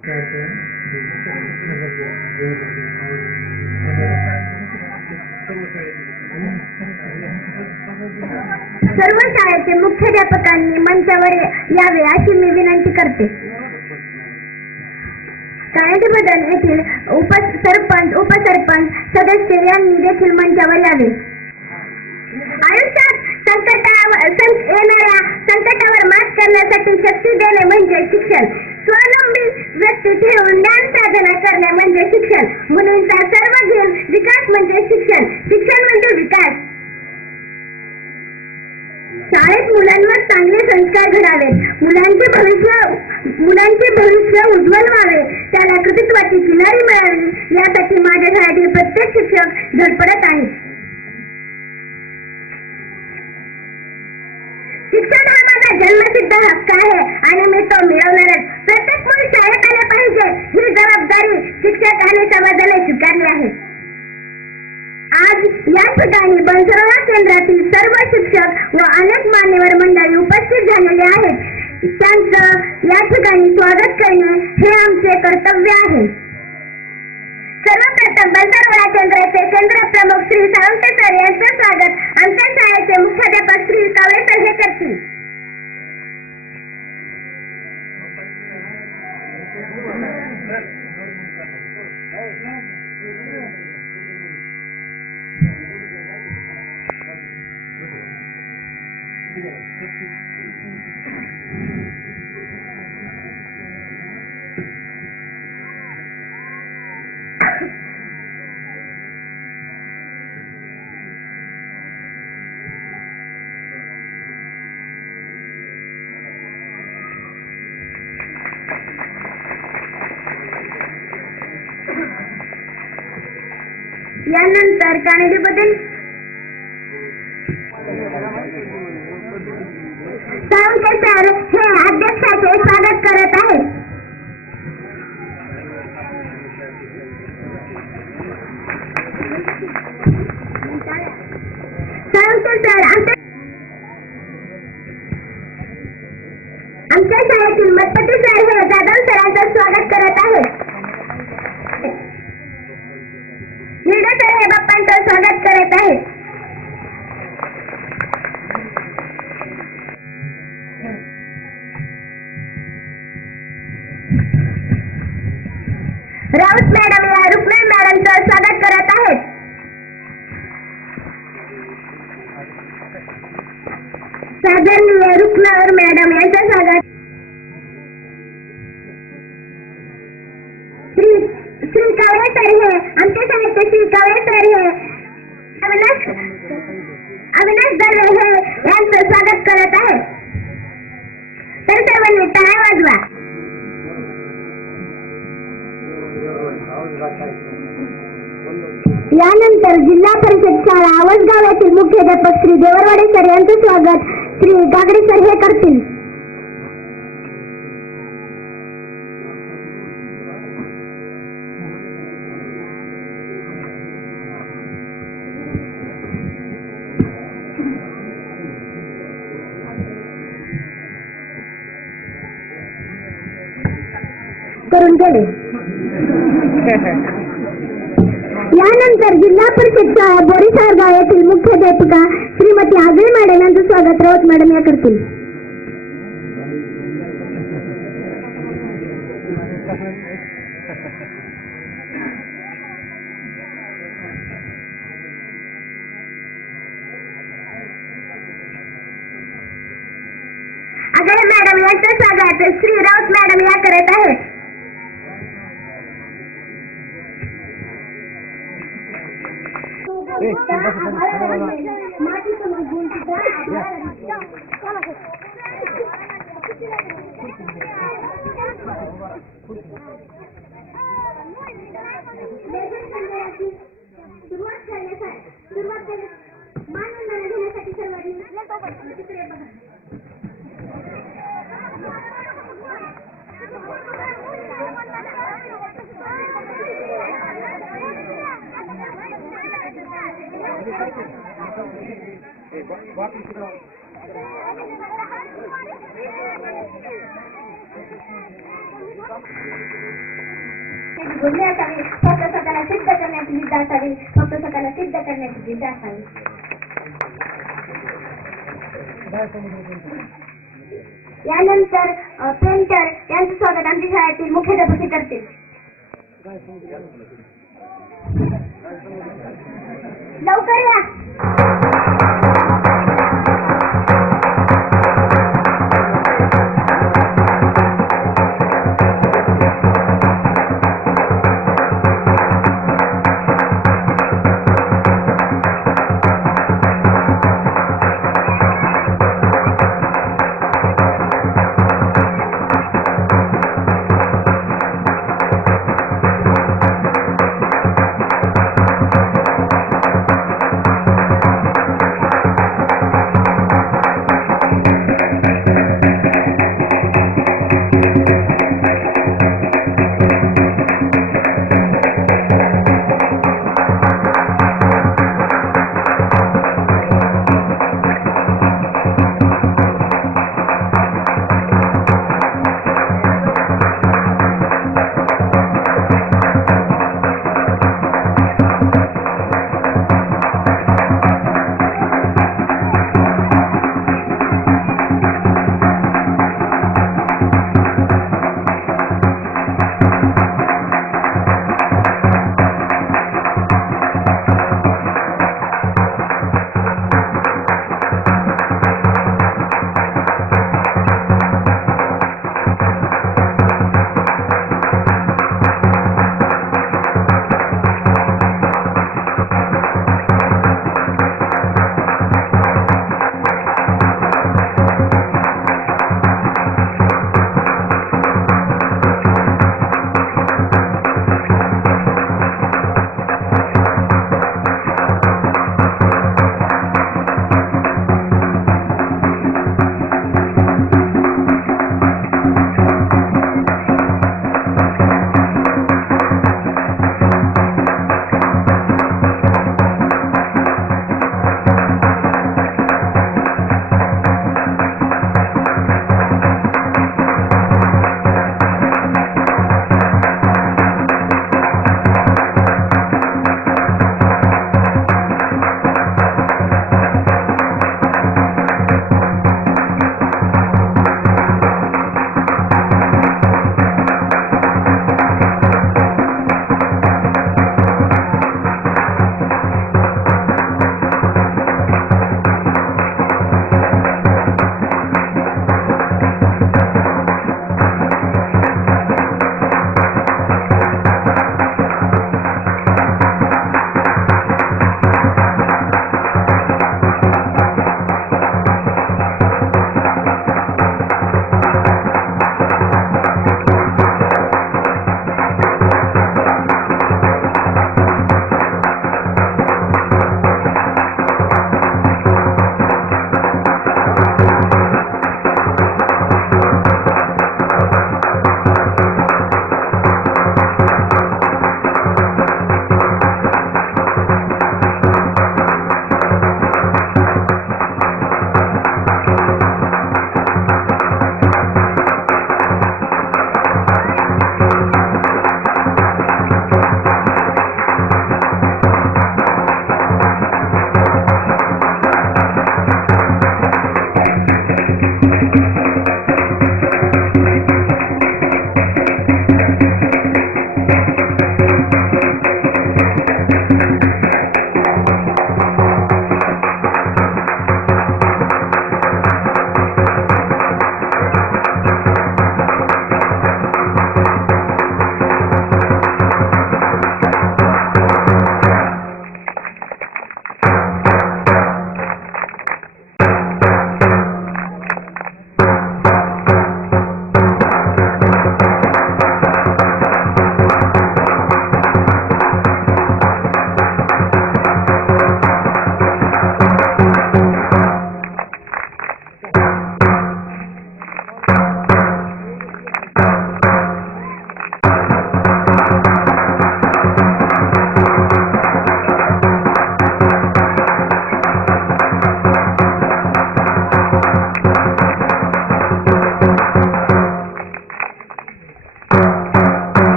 सर्व शाळेचे मुख्याध्यापकांनी मंचावर यावे अशी मी विनंती करते. काळेबदन येथील सरपंच उपसरपंच सदस्य यांनी देखील मंचावर यावे. आयुष्यात येणाऱ्या संकटावर मात करण्यासाठी शक्ती देणे म्हणजे शिक्षण. स्वावलंबी व्यक्ती ठेवून ज्ञान साधना करणे म्हणजे शिक्षण. मुलींचा सर्वांगीण विकास म्हणजे शिक्षण. शिक्षण म्हणजे विकास. शाळेत मुलांवर चांगले संस्कार घडावेत. मुलांचे भविष्य उज्ज्वल व्हावे, त्याला कृतित्वाची किनारी मिळावी यासाठी माझ्या शाळेतील प्रत्येक शिक्षक धडपडत आहेत. शिक्षण हा माझा जन्मसिद्ध हक्क आहे आणि मी तो मिळवणारच. प्रत्येक मुल शाळेत आले पाहिजे ही जबाबदारी शिक्षक आणि समाजाने स्वीकारली आहे. आज या ठिकाणी बनसरोवर केंद्रातील सर्व शिक्षक व अनेक मान्यवर मंडळी उपस्थित झालेले आहेत. त्यांचं या ठिकाणी स्वागत करणे हे आमचे कर्तव्य आहे. सर्वप्रथम बनसरोवर केंद्राचे केंद्र प्रमुख श्री सावंत सर यांचे स्वागत आमच्या शाळेचे मुख्याध्यापक श्री कावळे सर हे करतील. यानंतर कानडीबद्दल सावंत सर हे अध्यक्षाचे स्वागत करत आहेत. सावंत सर आमच्या शाळेतील मतपती सर हे जाधव सरांचं स्वागत करत आहेत. सर हे बाप्पांचं स्वागत करत आहेत. राऊत मॅडम या रुक्मिणी मॅडमचं स्वागत करत आहेत. साधन रुक्मिणी मॅडम यांचं स्वागत. श्री कावळे सर हे आमच्या शाळेचे श्री कावळे सर हे अविनाश दर्वे हे यांचं स्वागत करत आहेत. तर सर्वांनी टाळ्या वाजवा. यानंतर जिल्हा परिषद शाळा आवसगाव येथील मुख्याध्यापक श्री देवरवाडे सर यांचं स्वागत श्री गागडे सर हे करतील. करून गेले. यानंतर जिल्हा परिषद शाळा बोरीसारगाव येथील मुख्याध्यापिका श्रीमती आगळे मॅडम यांचं स्वागत राऊत मॅडम या करतील. आगळे मॅडम यांचं स्वागत श्री राऊत मॅडम या करत आहेत. बोलणे असावी, फक्त स्वतःला सिद्ध करण्याची जिद्द असावी, फक्त स्वतःला सिद्ध करण्याची जिद्द असावी. यानंतर पेंटर यांचं स्वागत आमच्या शाळेतील मुख्याध्यापक करतील. लवकर या.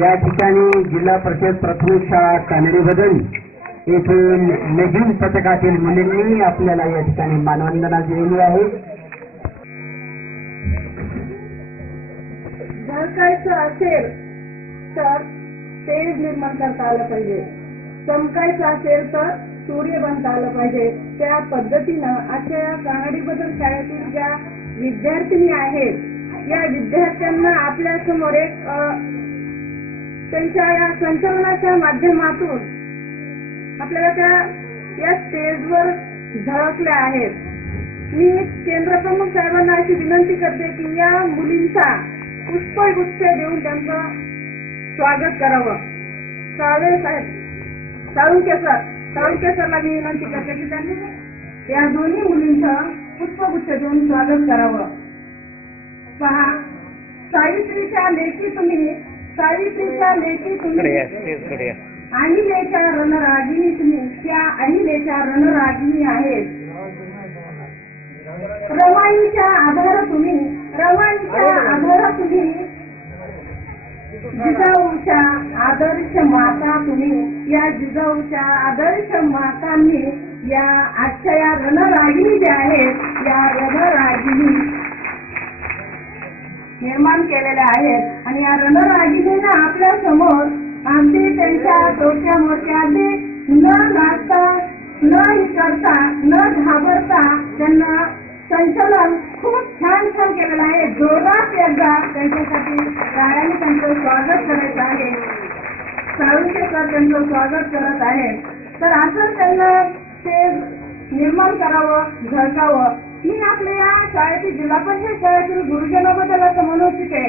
या ठिकाणी जिल्हा परिषद प्राथमिक शाळा कानडी बदल येथून नवीन पथकातील मुलींनी आपल्याला या ठिकाणी मानवंदना दिलेली आहे. झळकायचं असेल तर तेज निर्माण करता आलं पाहिजे, चमकायचं असेल तर सूर्य बनता आलं पाहिजे. त्या पद्धतीनं अशा या कानडी बदल शाळेतील ज्या विद्यार्थिनी आहेत या विद्यार्थ्यांना आपल्या समोर एक त्यांच्या या संचलनाच्या माध्यमातून आपल्याला त्या या स्टेजवर झळकल्या आहेत. मी केंद्रप्रमुख साहेबांना अशी विनंती करते की या मुलींचा पुष्पगुच्छ देऊन त्यांचं स्वागत करावं. साळुंके सरला मी विनंती करते की त्यांनी या दोन्ही मुलींचं पुष्पगुच्छ देऊन स्वागत करावं. पहा, सावित्रीच्या लेखी तुम्ही अहिलेच्या रणरागिणी तुम्ही त्या अहिलेच्या रणरागिणी आहेत. रमाईच्या आधार तुम्ही जिजाऊच्या आदर्श माता तुम्ही. या जिजाऊच्या आदर्श मातांनी या आजच्या या रणरागिणी ज्या आहेत या रणरागिणी निर्माण केलेल्या आहेत आणि या रणरागिणींना आपल्या समोर आमची त्यांच्या डोक्या मोर्चाने न नाचता न करता न घाबरता त्यांना संचलन खूप छान केलेलं आहे. जोरात एकदा त्यांच्यासाठी टाळ्यांनी त्यांचं स्वागत करायचं आहे. साळुंके सर त्यांचं स्वागत करत आहे. तर असं त्यांना ते निर्माण करावं, झळकावं. मी आपल्या या शाळेतील जिल्हा परिषद शाळेतील गुरुजनाबद्दल असं म्हणू इच्छिते,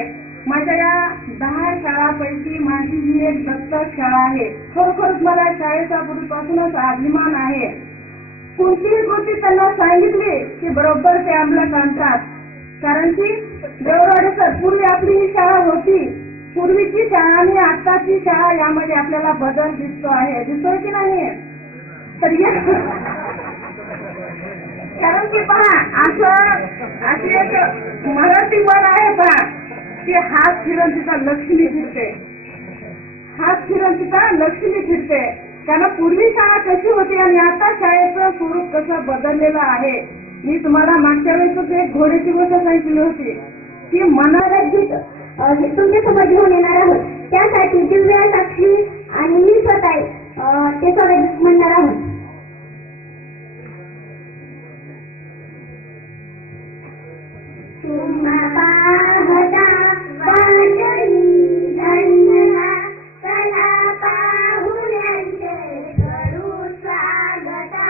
माझ्या या 10 शाळांपैकी माझी ही एक दत्तक शाळा आहे. खरोखरच मला शाळेचा पूर्वीपासूनच अभिमान आहे. कोणतीही गोष्टी त्यांना सांगितली की बरोबर ते अंमलात आणतात. कारण की देवराडेकर पूर्वी आपली ही शाळा होती. पूर्वीची शाळा आणि आताची शाळा यामध्ये आपल्याला बदल दिसतोय की नाही? तर कारण की पहा अशी एक मराठी म्हण आहे पहा की हात फिरून तिचा लक्ष्मी फिरते. कारण पूर्वी शाळा कशी होती आणि आता शाळेचं स्वरूप कसं बदललेलं आहे. मी तुम्हाला मागच्या वेळेस एक घोड्याची गोष्ट सांगितली होती की मनाला गीत तुमच्यासमोर घेऊन येणार आहोत. त्यासाठी दिव्या, साक्षी आणि मी स्वतः ते सगळं म्हणणार आहोत. तुम्हा पाहता वाजळी धन्यला चला पाहुण्यांचे करू स्वागता.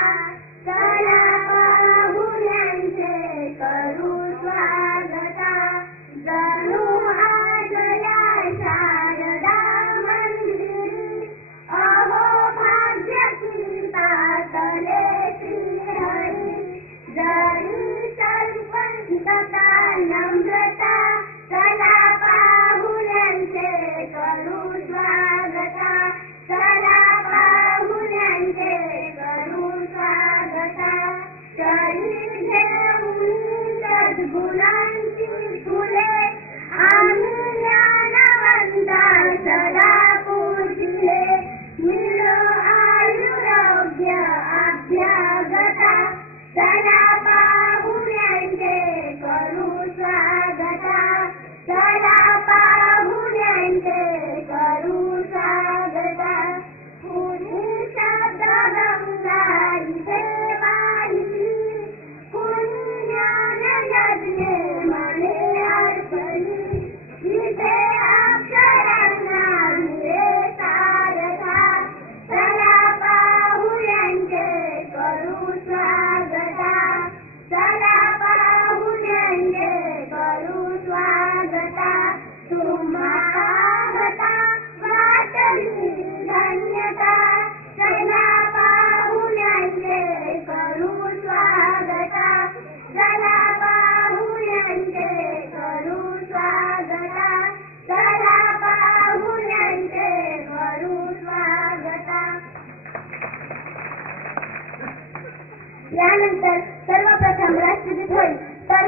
चला पाहुण्यांचे करू स्वागता. जणू आज या शारदा मंदिरी अहो भाग्याची तातले श्रीहरी. जरी संपंतता नम्रता चला पाहुण्यांचे करू स्वागता. चला पाहुण्यांचे करू स्वागता. तरी घेऊन सद्गुणांची फुले आम्ही ज्ञानवंता सदा पूजिले. मिळो आयुरोग्य अभ्यागता. चला पाहुण्यांचे करू स्वागता. चला पाहुण्यांचे करू स्वागता. कुणी शब्द गंगा इथे वाहिली, कुणी ज्ञान यज्ञे म्हणे अर्पणी. इथे अक्षरांना विरे सारथा. चला पाहुण्यांचे करू स्वागता. चला पाहुण्यांचे करू स्वागता. तुम्हा पाहता वाटली धन्यता. चला पाहुण्यांचे करू स्वागता. चला पाहुण्यांचे करू स्वागता. चला पाहुण्यांचे करू स्वागता. यानंतर सर्वप्रथम राष्ट्रगीत होईल. तर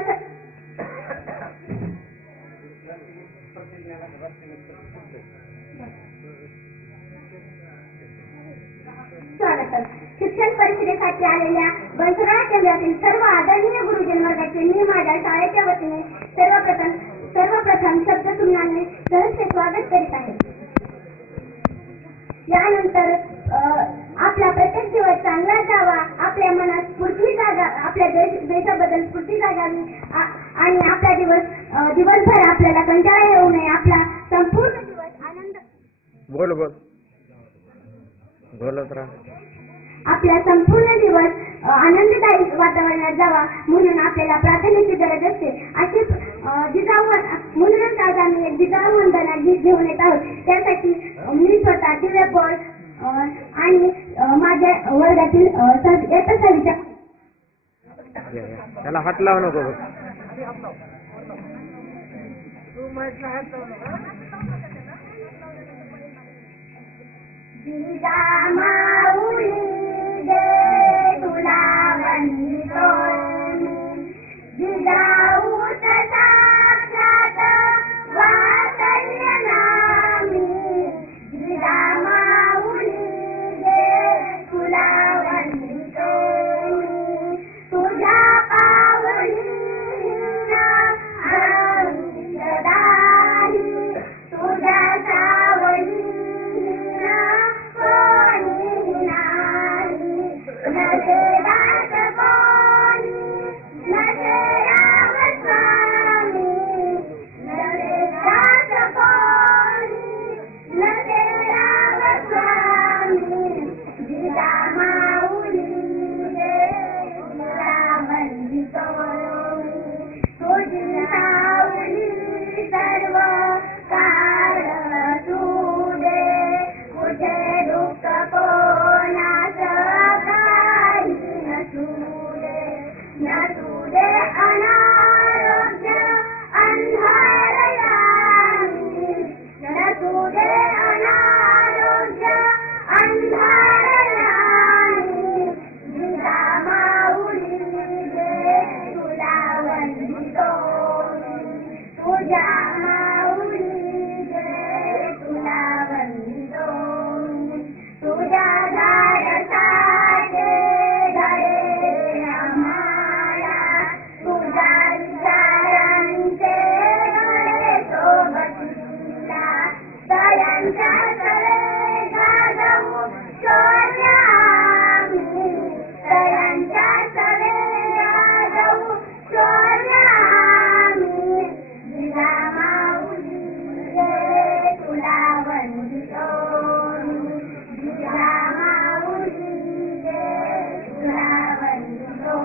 स्वागत. शिक्षण परिषदेसाठी आलेल्या बंसुरा केंद्रातील सर्व आदरणीय गुरुजन वर्गाचे मी माझ्या शाळेच्या वतीने सर्वप्रथम शब्दसुमनाने सहर्ष स्वागत करीत आहे. यानंतर आपला प्रत्येक दिवस चांगला जावा, आपल्या मनात स्फूर्ती जागा, आपल्या देशाबद्दल स्फूर्ती जागावी आणि आपला दिवसभर आपल्याला कंटाळा येऊ नये. आपला संपूर्ण दिवस आपला संपूर्ण दिवस आनंददायी वातावरणात जावा म्हणून आपल्याला प्रार्थनेची गरज असते. अशी म्हणूनच आज आम्ही एक जिजाऊ वंदना गीत घेऊन येत आहोत. त्यासाठी मी स्वतः दिव्या पॉल आणि माझ्या वर्गातील इयत्ता त्याला हात लावू नको. जिजामाऊली दे तुला वंदितो मी, जिजाऊच साक्षात वात्सल्य नामी. जिजामाऊली दे तुला वंदितो मी, तुझ्या पावलींना आम्ही सदाही, तुझ्या सावलींना कोणी नाही. नसेलात कोणी नसे रामस्वामी, नसेलात कोणी नसे रामस्वामी. जिजामाऊली दे तुला वंदितो मी, तुझी सावली सर्व काळ असू दे. कुठे दुःख कोणास काही नसू दे अनारोग्य अंधार यामी, नसू दे अनारोग्य अंधार यामी. जिजामाऊली दे तुला वंदितो मी, तुझ्या माऊली दे तुला वंदितो मी. तुझ्या धाडसाचे धडे आम्हाला, तुझ्या विचारांचे धडे सोबतीला. दयांच्या सवे गाजवू शौर्य आम्ही, दयांच्या सवे गाजवू शौर्य आम्ही. जिजामाऊली दे तुला वंदितो मी, जिजामाऊली दे तुला वंदितो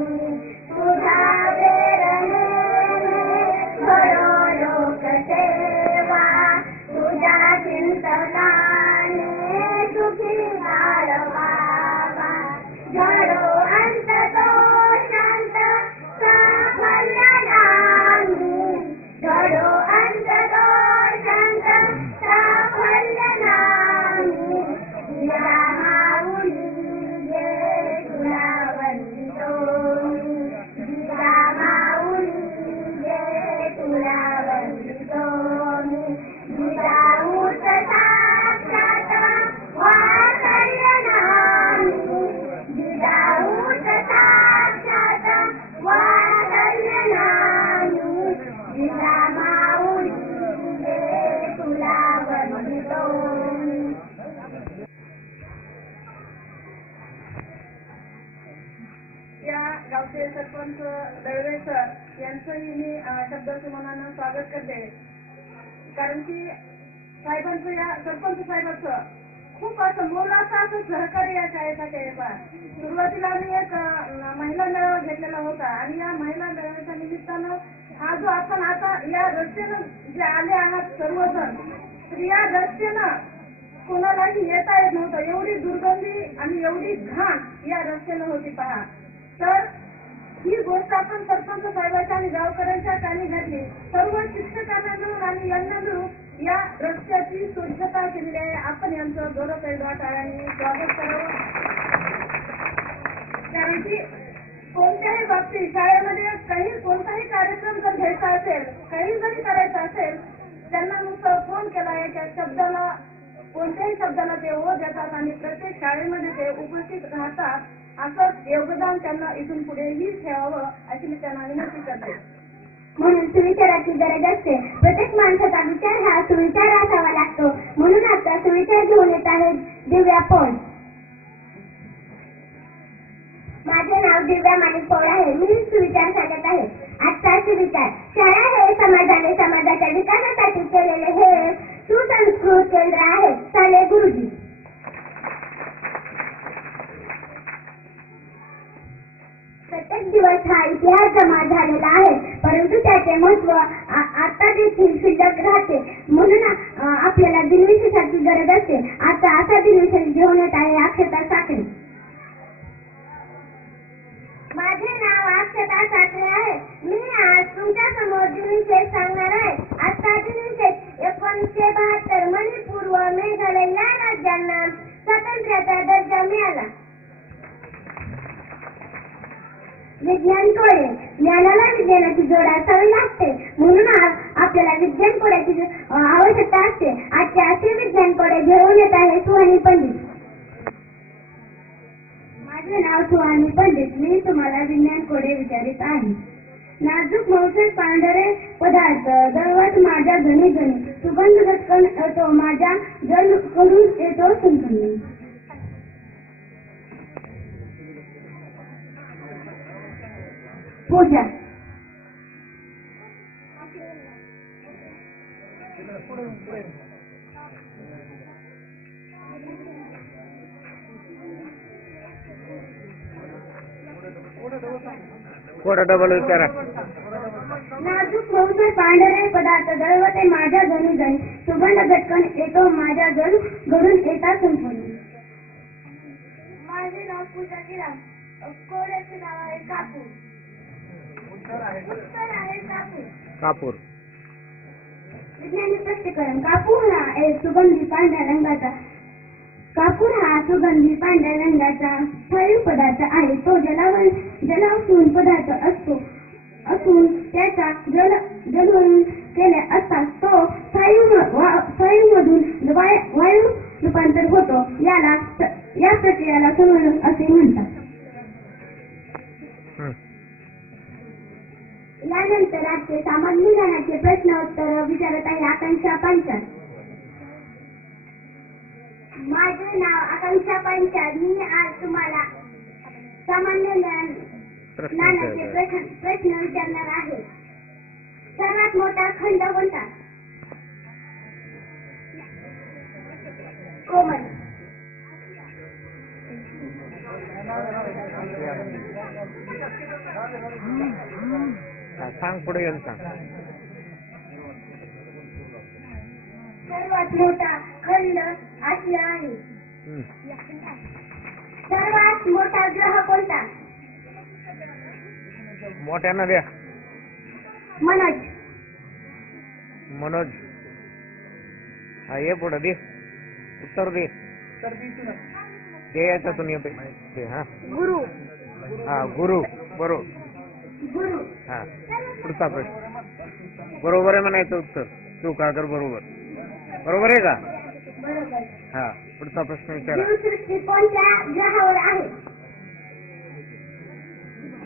मी. तुझ्या प्रेरणेने घडो लोकसेवा, तुझ्या चिंतनाने सुखी घालवावा. घडो अंततो शांत साफल्य नामी, घडो अंततो शांत साफल्य नामी. जिजामाऊली दे तुला वंदितो मी, जिजामाऊली दे तुला वंदितो मी. जिजाऊच साक्षात वात्सल्य नामी, जिजाऊच साक्षात वात्सल्य नामी. जिजामाऊली दे तुला वंदितो मी. या गावचे सरपंच दळवे सर यांचंही मी शब्दसुमनानं स्वागत करते. कारण की साहेबांचं, या सरपंच साहेबांचं खूप असं मोलाचं असं सहकार्य या शाळेसाठी आहे. सुरुवातीला आम्ही एक महिला मेळावा घेतलेला होता आणि या महिला मेळाव्याच्या निमित्तानं हा जो आपण आता या रस्त्यानं जे आले आहात सर्वजण, तर या रस्त्यानं कोणालाही येता येत नव्हतं. एवढी दुर्गंधी आणि एवढी घाण या रस्त्यानं होती पहा. तर ही गोष्ट आपण सरपंच साहेबांच्या आणि गावकऱ्यांच्या कानी घातली. सर्व शिक्षकांना मिळून आणि यांना मिळून या रस्त्याची स्वच्छता केलेली आहे. आपण यांचं गौरव टाळ्यांनी स्वागत करावं. कारण की कोणत्याही बाबतीत शाळेमध्ये कोणताही कार्यक्रम जर घ्यायचा असेल, काही जरी करायचं असेल, त्यांना नुसतं फोन केला, एका शब्दाला कोणत्याही शब्दाला ते ओ देतात आणि प्रत्येक शाळेमध्ये ते उपस्थित राहतात. असंच योगदान त्यांना इथून पुढेही ठेवावं अशी मी त्यांना विनंती करते. म्हणून सुविचाराची गरज असते. प्रत्येक माणसाचा विचार हा सुविचार असावा लागतो. म्हणून आता सुविचार घेऊन येत आहे दिव्या पौळ. माझे नाव दिव्या माणिक पौळ आहे. मी सुविचार सांगत आहे. आजचा सुविचार, शाळा हे समाजाने समाजाच्या विकासासाठी केलेले हे सुसंस्कृत केंद्र आहे. साने गुरुजी. प्रत्येक दिवस हा इतिहास जमा झालेला आहे, परंतु त्याचे महत्व आता देखील शिल्लक राहते. म्हणून आपल्याला दिनविशेषाची गरज असते. आता असा दिनविशेष घेऊन येत आहे अक्षता साखरे. माझे नाव अक्षता साखरे आहे. मी आज तुमच्या समोर दिनविशेष सांगणार आहे. आजचा दिनविशेष 1972 मणिपूर व मेघालय या राज्यांना स्वातंत्र्याचा दर्जा मिळाला. विज्ञान कोडे. ज्ञानाला विज्ञानाची जोड असावी लागते, म्हणून आपल्याला विज्ञान कोड्याची आवश्यकता असते. आजचे असे विज्ञान कोडे घेऊन येत आहे सुहानी पंडित. माझे नाव सुहानी पंडित. मी तुम्हाला विज्ञान कोडे विचारित आहे. नाजूक मौसम पांढरे पदार्थ दरवत माझ्या घणी घणी, सुगंध गटकन येतो माझ्या जल करून येतो सुंकणी. पूजा. थोडा डबल विचारा. नाजूक मौसम पांढरे पदार्थ दळवते माझ्या घणी घणी, सुगंध गटकन येतो माझ्या जल घडून येता संपूर्ण. माझे नाव पूजा गिराम. कोड्याचे नाव आहे कापूर. उत्तर आहे कापूर. कापूर. विज्ञानी स्पष्टीकरण. कापूर हा एक सुगंधी पांढऱ्या रंगाचा स्थायू पदार्थ आहे. तो जलावसून पदार्थ असून त्याचा जलवरून केले असताच तो स्थायूमधून वायू रूपांतर होतो. या प्रक्रियेला संवहन असे म्हणतात. यानंतर आजचे सामान्य ज्ञानाचे प्रश्न उत्तर विचारत आहे आकांक्षा पांचाळ. माझे नाव आकांक्षा पांचाळ. मी आज तुम्हाला सामान्य ज्ञानाचे प्रश्न विचारणार आहे. सर्वात मोठा खंड कोणता? कोमल. सांग पुढे येऊन सांग. सर्वात मोठा खंड आशिया आहे. सर्वात मोठा ग्रह कोणता? मोठ्या नद्या. मनोज. मनोज. हा ये पुढे दे उत्तर दे. याच्यातून येते. हा गुरु. हा गुरु. बरोबर. गुरु. हा पुढचा प्रश्न. बरोबर आहे म्हणायचं उत्तर. तू का कर बरोबर. बरोबर आहे का? बरोबर. हा पुढचा प्रश्न विचारा. जीवसृष्टी कोणत्या ग्रहावर आहे?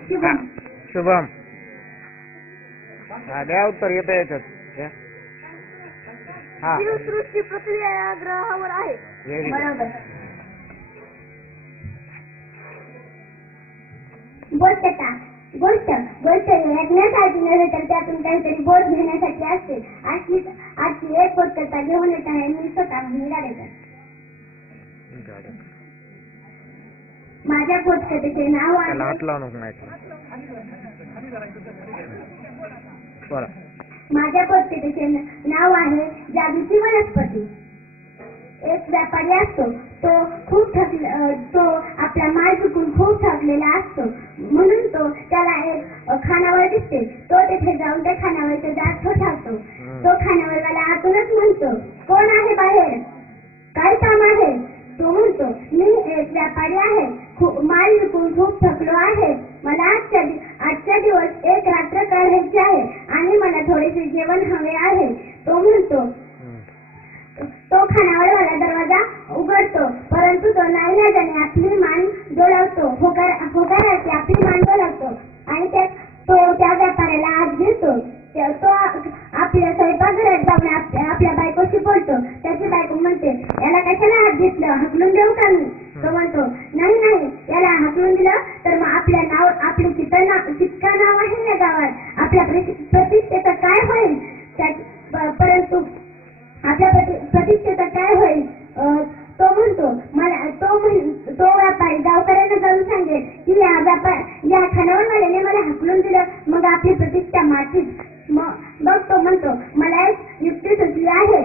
शुभम. शुभम. हा द्या उत्तर येतं याच्यात. हा जीवसृष्टी पृथ्वी या ग्रहावर आहे. व्हेरी बरोबर. गोष्टता. गोष्ट ऐकण्यासाठी नव्हे तर त्यातून काहीतरी बोध घेण्यासाठी असते. आजची एक गोष्टता घेऊन येत आहे मी स्वतः गाडेकर. माझ्या गोष्टतेचे नाव आहे. माझ्या गोष्टतेचे नाव आहे जादूची वनस्पती. एक व्यापारी असतो. तो आपला माल विकून खूप थकलेला असतो. म्हणून त्याला एक खानावळ दिसते. तो तिथे जाऊन त्या खानावळचं दार ठोठावतो. तो खानावळवाला आतूनच म्हणतो, कोण आहे बाहेर? काय काम आहे? तो म्हणतो, मी एक व्यापारी आहे. माल विकून खूप थकलो आहे. मला आजच्या दिवस एक रात्र काढायची आहे आणि मला थोडेसे जेवण हवे आहे. तो म्हणतो, तो खानावळवाला दरवाजा उघडतो, परंतु तो नाईलाजाने आपली मान डोलावतो, होकाराची आपली मान डोलावतो आणि तो त्या व्यापाऱ्याला आत घेतो. तो आपल्या स्वयंपाकघरात जाऊन आपल्या बायकोशी बोलतो. त्याची बायको म्हणते, याला कशाला हात घेतलं, हाकलून देऊ का मी? तो म्हणतो, नाही, याला हाकलून दिलं तर मग आपलं चित्का नाव आहे ना गावात, आपल्या प्रतिष्ठेचं काय होईल? परंतु आपल्या प्रतिष्ठेचं काय होईल? तो म्हणतो, तो व्यापारी गावकऱ्यांना जाऊन सांगेल की या खानावळवाल्याने मला हाकलून दिलं, मग आपली प्रतिष्ठा मातीत. मग तो म्हणतो, मला एक युक्ती सुचली आहे.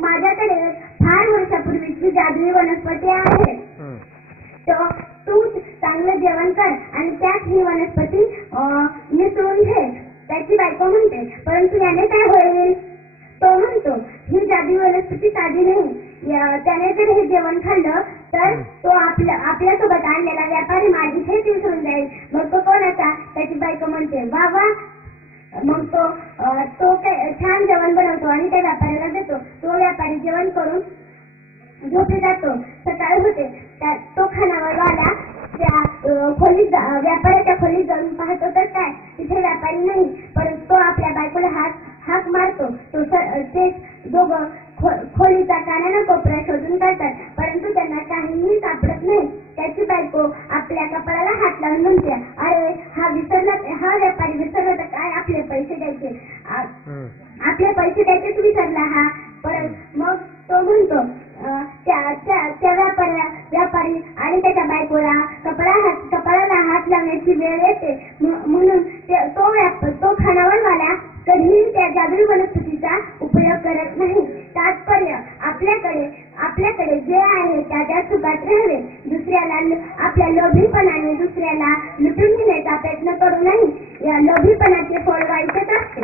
माझ्याकडे फार वर्षापूर्वीची जादुई वनस्पती आहे. तू चांगलं जेवण कर आणि त्यात ही वनस्पती मिसळून घे. त्याची बायको म्हणते, परंतु याने काय होईल? तो म्हणतो, ही जादुई वनस्पती साधी नाही. त्याने जर हे जेवण खाल्लं तर तो आपल्यासोबत आणलेला व्यापारी माझी थेट विसरून जाईल. मग तो कोणाचा? त्याची बायको म्हणते, वा. मग तो छान जेवण बनवतो आणि त्या व्यापाऱ्याला देतो. तो व्यापारी जेवण करून झोपी जातो. सकाळ होते. तो खानावळवाला त्या व्यापाऱ्याच्या खोलीत जाऊन पाहतो तर काय, तिथे व्यापारी नाही, परंतु तो आपल्या बायकोला हाक मारतो. ते दोघं खोलीचा कानानं कोपरा शोधून काढतात, परंतु त्यांना काहीही सापडत नाही. त्याची बायको आपल्या कपाळाला हात लावून म्हणते, अरे हा व्यापारी विसरला तर काय आपले पैसे द्यायचे, आपले पैसे द्यायचेच विसरला हा. परत मग तो म्हणतो, त्या व्यापारी आणि त्याच्या बायकोला कपाळाला हात लावण्याची वेळ येते, म्हणून तो खानावळवाला कधीही त्या जादुई वनस्पतीचा उपयोग करत नाही. तात्पर्य, आपल्याकडे जे आहे त्या सुखात राहावे. आपल्या लोभीपणाने दुसऱ्याला लुटून घेण्याचा प्रयत्न करू नये. या लोभीपणाचे फळ वाईटच असते.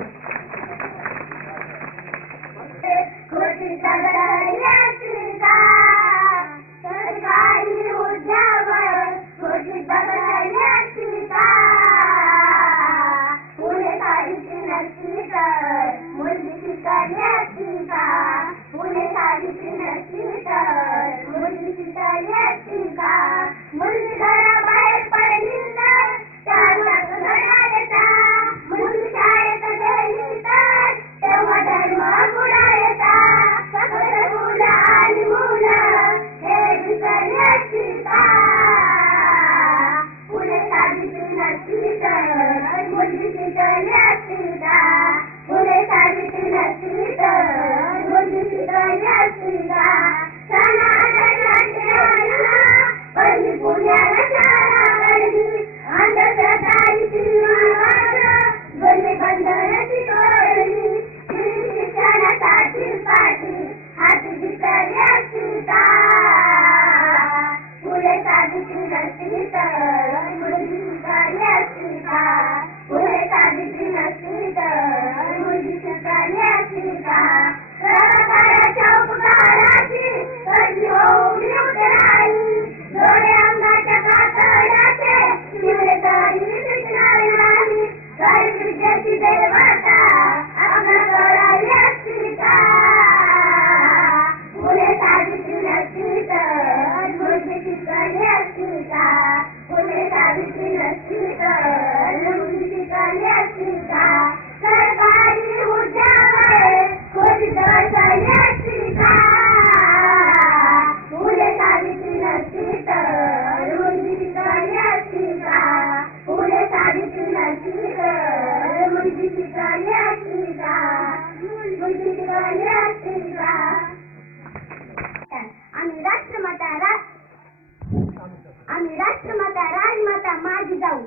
आम्ही राष्ट्रमाता राजमाता माझी जाऊ.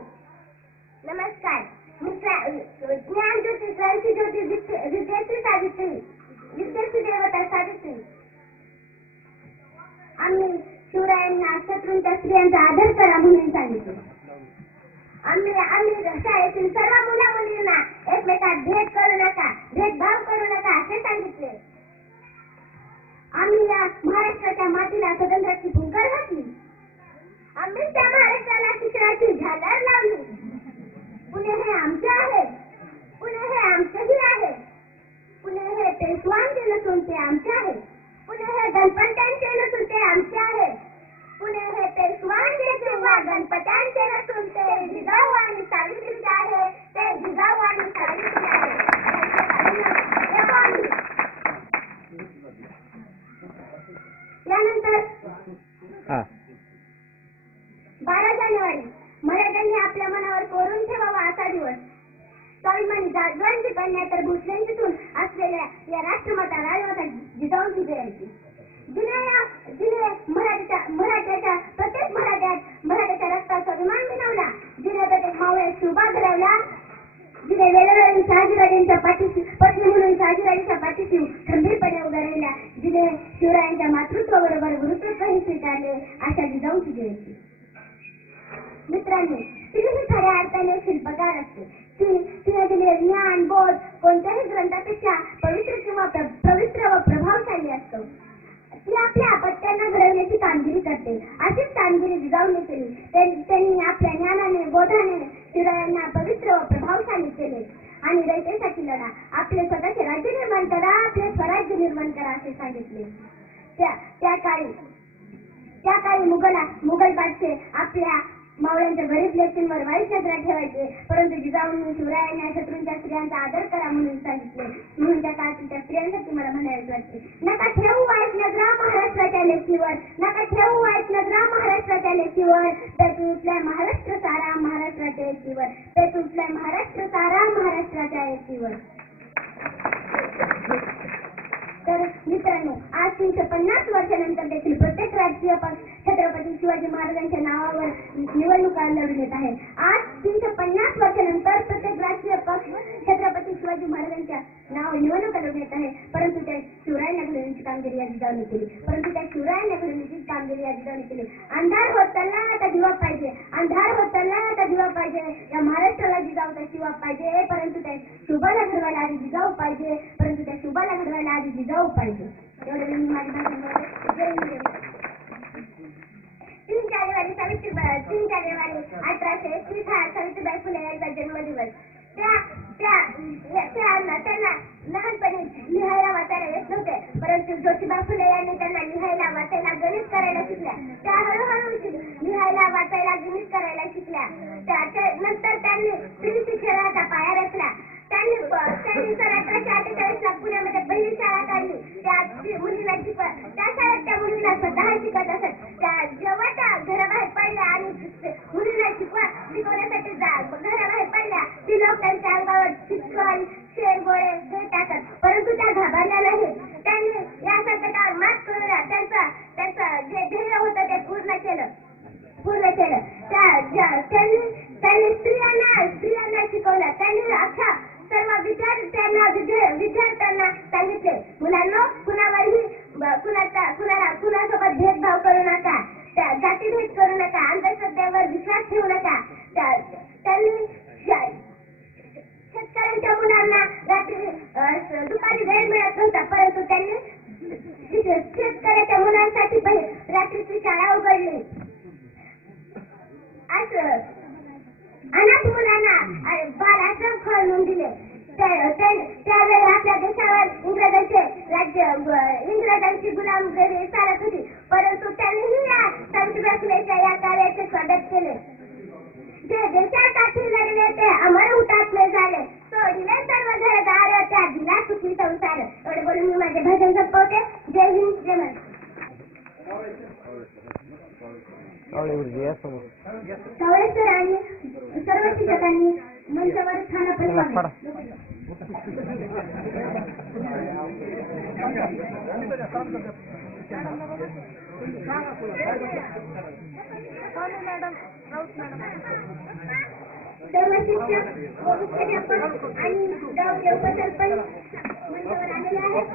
नमस्कार. ज्ञानज्योती क्रांतीज्योती विद्याश्री सावित्री विद्याश्री देवता सावित्री. आम्ही शिवरायांना शत्रूंच्या स्त्रियांचा आदर करा म्हणून सांगितले. आम्ही शाळेतील सर्व मुला मुलींना एकमेकात भेदभाव करू नका असे सांगितले. कोणत्याही ग्रंथापेक्षा पवित्र किंवा पवित्र व प्रभावशाली असतो. ती आपल्या अपत्यांना घडवण्याची कामगिरी करते. अशीच कामगिरी जिजाऊने केली. त्यांनी आपल्या ज्ञानाने बोधाने शिवरायांना पवित्र व प्रभावशाली केले आणि रयतेसाठी लढा. आपले स्वतःचे राज्य निर्माण करा, आपले स्वराज्य निर्माण करा असे सांगितले. त्या काळी मुघल बादशे आपल्या मावळ्यांच्या गरीब लेकींवर वाईट नजरा ठेवायचे, परंतु जिजाऊंनी शिवरायांना शत्रूंच्या स्त्रियांचा आदर करा म्हणून सांगितले. म्हणून त्या काळातील त्या स्त्रियांसाठी मला म्हणायचं वाटते, नका ठेवू वाईट नजरा महाराष्ट्राच्या लेकीवर, नका ठेवू वाईट नजरा महाराष्ट्राच्या लेकीवर. पेटून उठलाय महाराष्ट्र सारा महाराष्ट्राच्या एकीवर, पेटून उठलाय महाराष्ट्र सारा महाराष्ट्राच्या एकीवर. तर मित्रांनो, आज 350 वर्षानंतर देखील प्रत्येक राजकीय पक्ष छत्रपती शिवाजी महाराजांच्या नावावर निवडणुका लढून येत आहे. आज 350 वर्षानंतर प्रत्येक राजकीय पक्ष छत्रपती शिवाजी महाराजांच्या नावावर निवडणुका लढून येत आहे, परंतु त्या शिवरायांना घडवण्याची कामगिरी या जिजाऊने केली. अंधार होत चालला आता दिवा पाहिजे, अंधार होत चालला आता दिवा पाहिजे. या महाराष्ट्राला जिजाऊचा शिवा पाहिजे, परंतु त्या शुभाला घडवायला आधी जिजाऊ पाहिजे, परंतु त्या शुभाला घडवायला आधी जिजाऊ पाहिजे. एवढे मी माझी भाषण 3 जानेवारी 1831 हा सावित्रीबाई फुले यांचा जन्मदिवस. त्यांना लहानपणी लिहायला वाचायला येत नव्हते, परंतु ज्योतिबा फुले यांनी त्यांना लिहायला वाचायला गणित करायला शिकल्या. त्या हळूहळू लिहायला वाचायला गणित करायला शिकल्या. नंतर त्यांनी फिरती खेळाचा पाया रचला. त्यांनी 1848 ला पुण्यामध्ये पहिली शाळा काढली. त्या मुलीला त्या शाळेत त्या मुलीला स्वतः शिकत असत. त्या जेव्हा त्या घराबाहेर पडल्या आणि मुलीला शिकवण्यासाठी घराबाहेर पडल्या, ती लोक त्यांच्या अंगावर चिखल शेण गोळे हे टाकत, परंतु त्या घाबरल्या नाहीत. त्यांनी या संकटावर मात करून त्यांचं जे ध्येय होतं ते पूर्ण केलं. त्यांनी स्त्रियांना शिकवलं. त्यांनी अख्ख्या सर्व विद्यार्थ्यांना सांगितले, मुलांनो, कुणासोबत भेदभाव करू नका, जातीभेद करू नका, अंधश्रद्धेवर विश्वास ठेवू नका. त्यांनी शेतकऱ्यांच्या मुलांना दुपारी वेळ मिळत नव्हता, परंतु त्यांनी शेतकऱ्याच्या मुलांसाठी रात्रीची शाळा उघडली. अनाथ मुलांना बालआश्रम खोलून दिले. त्यावेळी आपल्या देशावर इंग्रजांची गुलामगिरी चालत होती, परंतु त्यांनीही या सावित्रीबाई फुलेंच्या या कार्याचे स्वागत केले. जे देशासाठी लढले ते अमर हुतात्मे झाले, सोडले सर्व घरदार त्या दिला सुखी संसार. एवढे बोलून मी माझे भाषण संपवते. जय हिंद, जय महाराष्ट्र. सावळे सर आणि सर्व शिक्षकांनी मंचावर स्थानापन्न सर्व शिक्षक व मुख्याध्यापक आणि गावचे उपसरपंच मंचावर आलेले आहेत.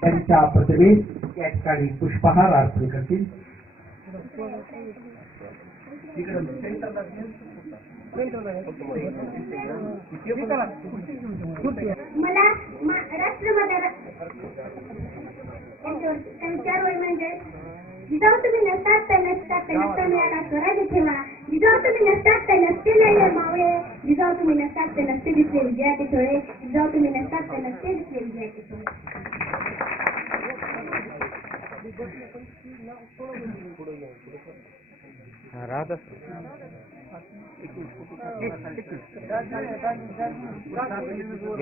त्यांच्या प्रतिमेस या ठिकाणी पुष्पहार अर्पण करतील. मला राष्ट्रमाता त्यांच्यावर म्हणजे जिजाऊ तुम्ही नसतात तर नसता मिळाला स्वराज्य ठेवा. जिजाऊ तुम्ही नसतात तर नसते नाही मावळे. जिजाऊ तुम्ही नसतात तर नसते दिसले विजयाचे थोडे. जिजाऊ तुम्ही नसतात तर नसते दिसले विजयाचे थोडे.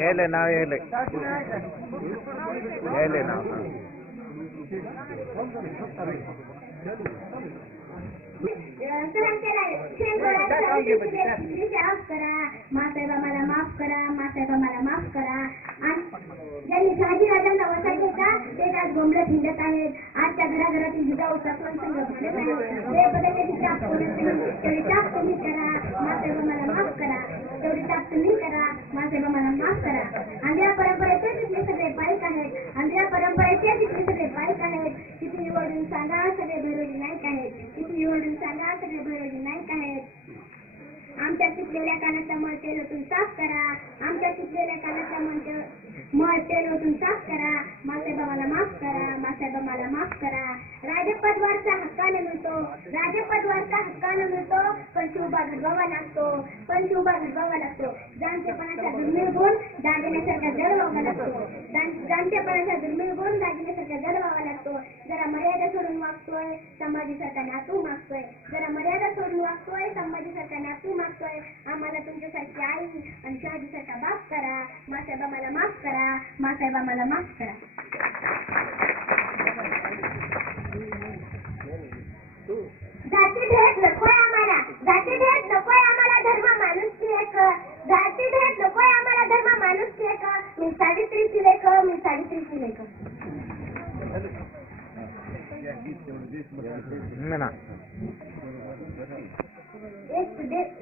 यायले नाव यायले नाव माफ करा मासाहेब आम्हाला माफ करा मासाहेब आम्हाला माफ करा. ज्यांनी शहाजी राजांना वसा घेतला ते आज गोंबलं हिंडत आहेत. आजच्या घराघरातील जिजाऊ सरपंच तेवढी चाप तुम्ही करा मासाहेब आम्हाला माफ करा. तेवढी चाप तुम्ही करा मासाहेब आम्हाला माफ करा. आंध्रा परंपरेचे तिथले सगळे पाईक आहेत. आंध्रा परंपरेचे तिथले सगळे पाईक आहेत. किती निवडून सांगा सगळे भैरवजी नाईक आहेत. किती निवडून सांगा सगळे भैरवजी नाईक आहेत. आमच्या चिपलेल्या कानाचा मळ तेलातून साफ करा. आमच्या चिपलेल्या कानाचा मळ तेलातून साफ करा. मासाहेब आम्हाला माफ करा मासाहेब आम्हाला माफ करा. राजपद वारसा हक्काने मिळतो. राजपद वारसा हक्काने मिळतो. पण शिवबा घडवावा लागतो. पण शिवबा घडवावा लागतो. जाणतेपणाचा दुर्मिळ गुण दागिन्यासारखा जडवावा लागतो. जाणतेपणाचा दुर्मिळ गुण दागिन्यासारखा जडवावा लागतो. जरा मर्यादा सोडून वागतोय संभाजीसारखा नातू मागतोय. जरा मर्यादा सोडून वागतोय संभाजीसारखा नातू मागतोय. आम्हाला तुमच्यासारखी आई आणि शहाजीसारखा बाप करा. मासाहेब आम्हाला माफ करा मासाहेब आम्हाला माफ करा. जातीभेद नकोय आम्हाला. जातीभेद नकोय आम्हाला. धर्म माणुसकी एक. जातीभेद नकोय आम्हाला. धर्म माणुसकी एक. मी सावित्रीची लेख मी सावित्रीची लेख.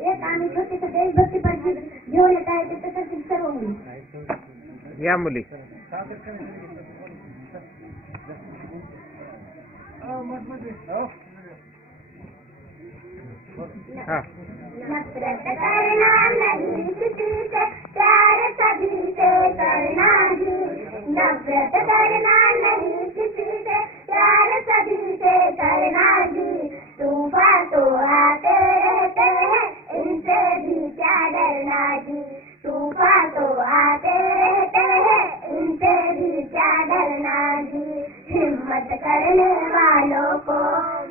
एक आम्ही छोटेसे देशभक्तीपर गीत घेऊन येत आहे. ते तसंच सर्व मुली या मुली नफरत करना नहीं किसी से प्यार सभी से करना ही. नफरत करना नहीं किसी से प्यार सभी से करना ही. तूफान तो आते रहते हैं इनसे भी क्या डरना जी. तूफान तो आते रहते हैं इनसे भी क्या डरना जी. हिम्मत करने वालों को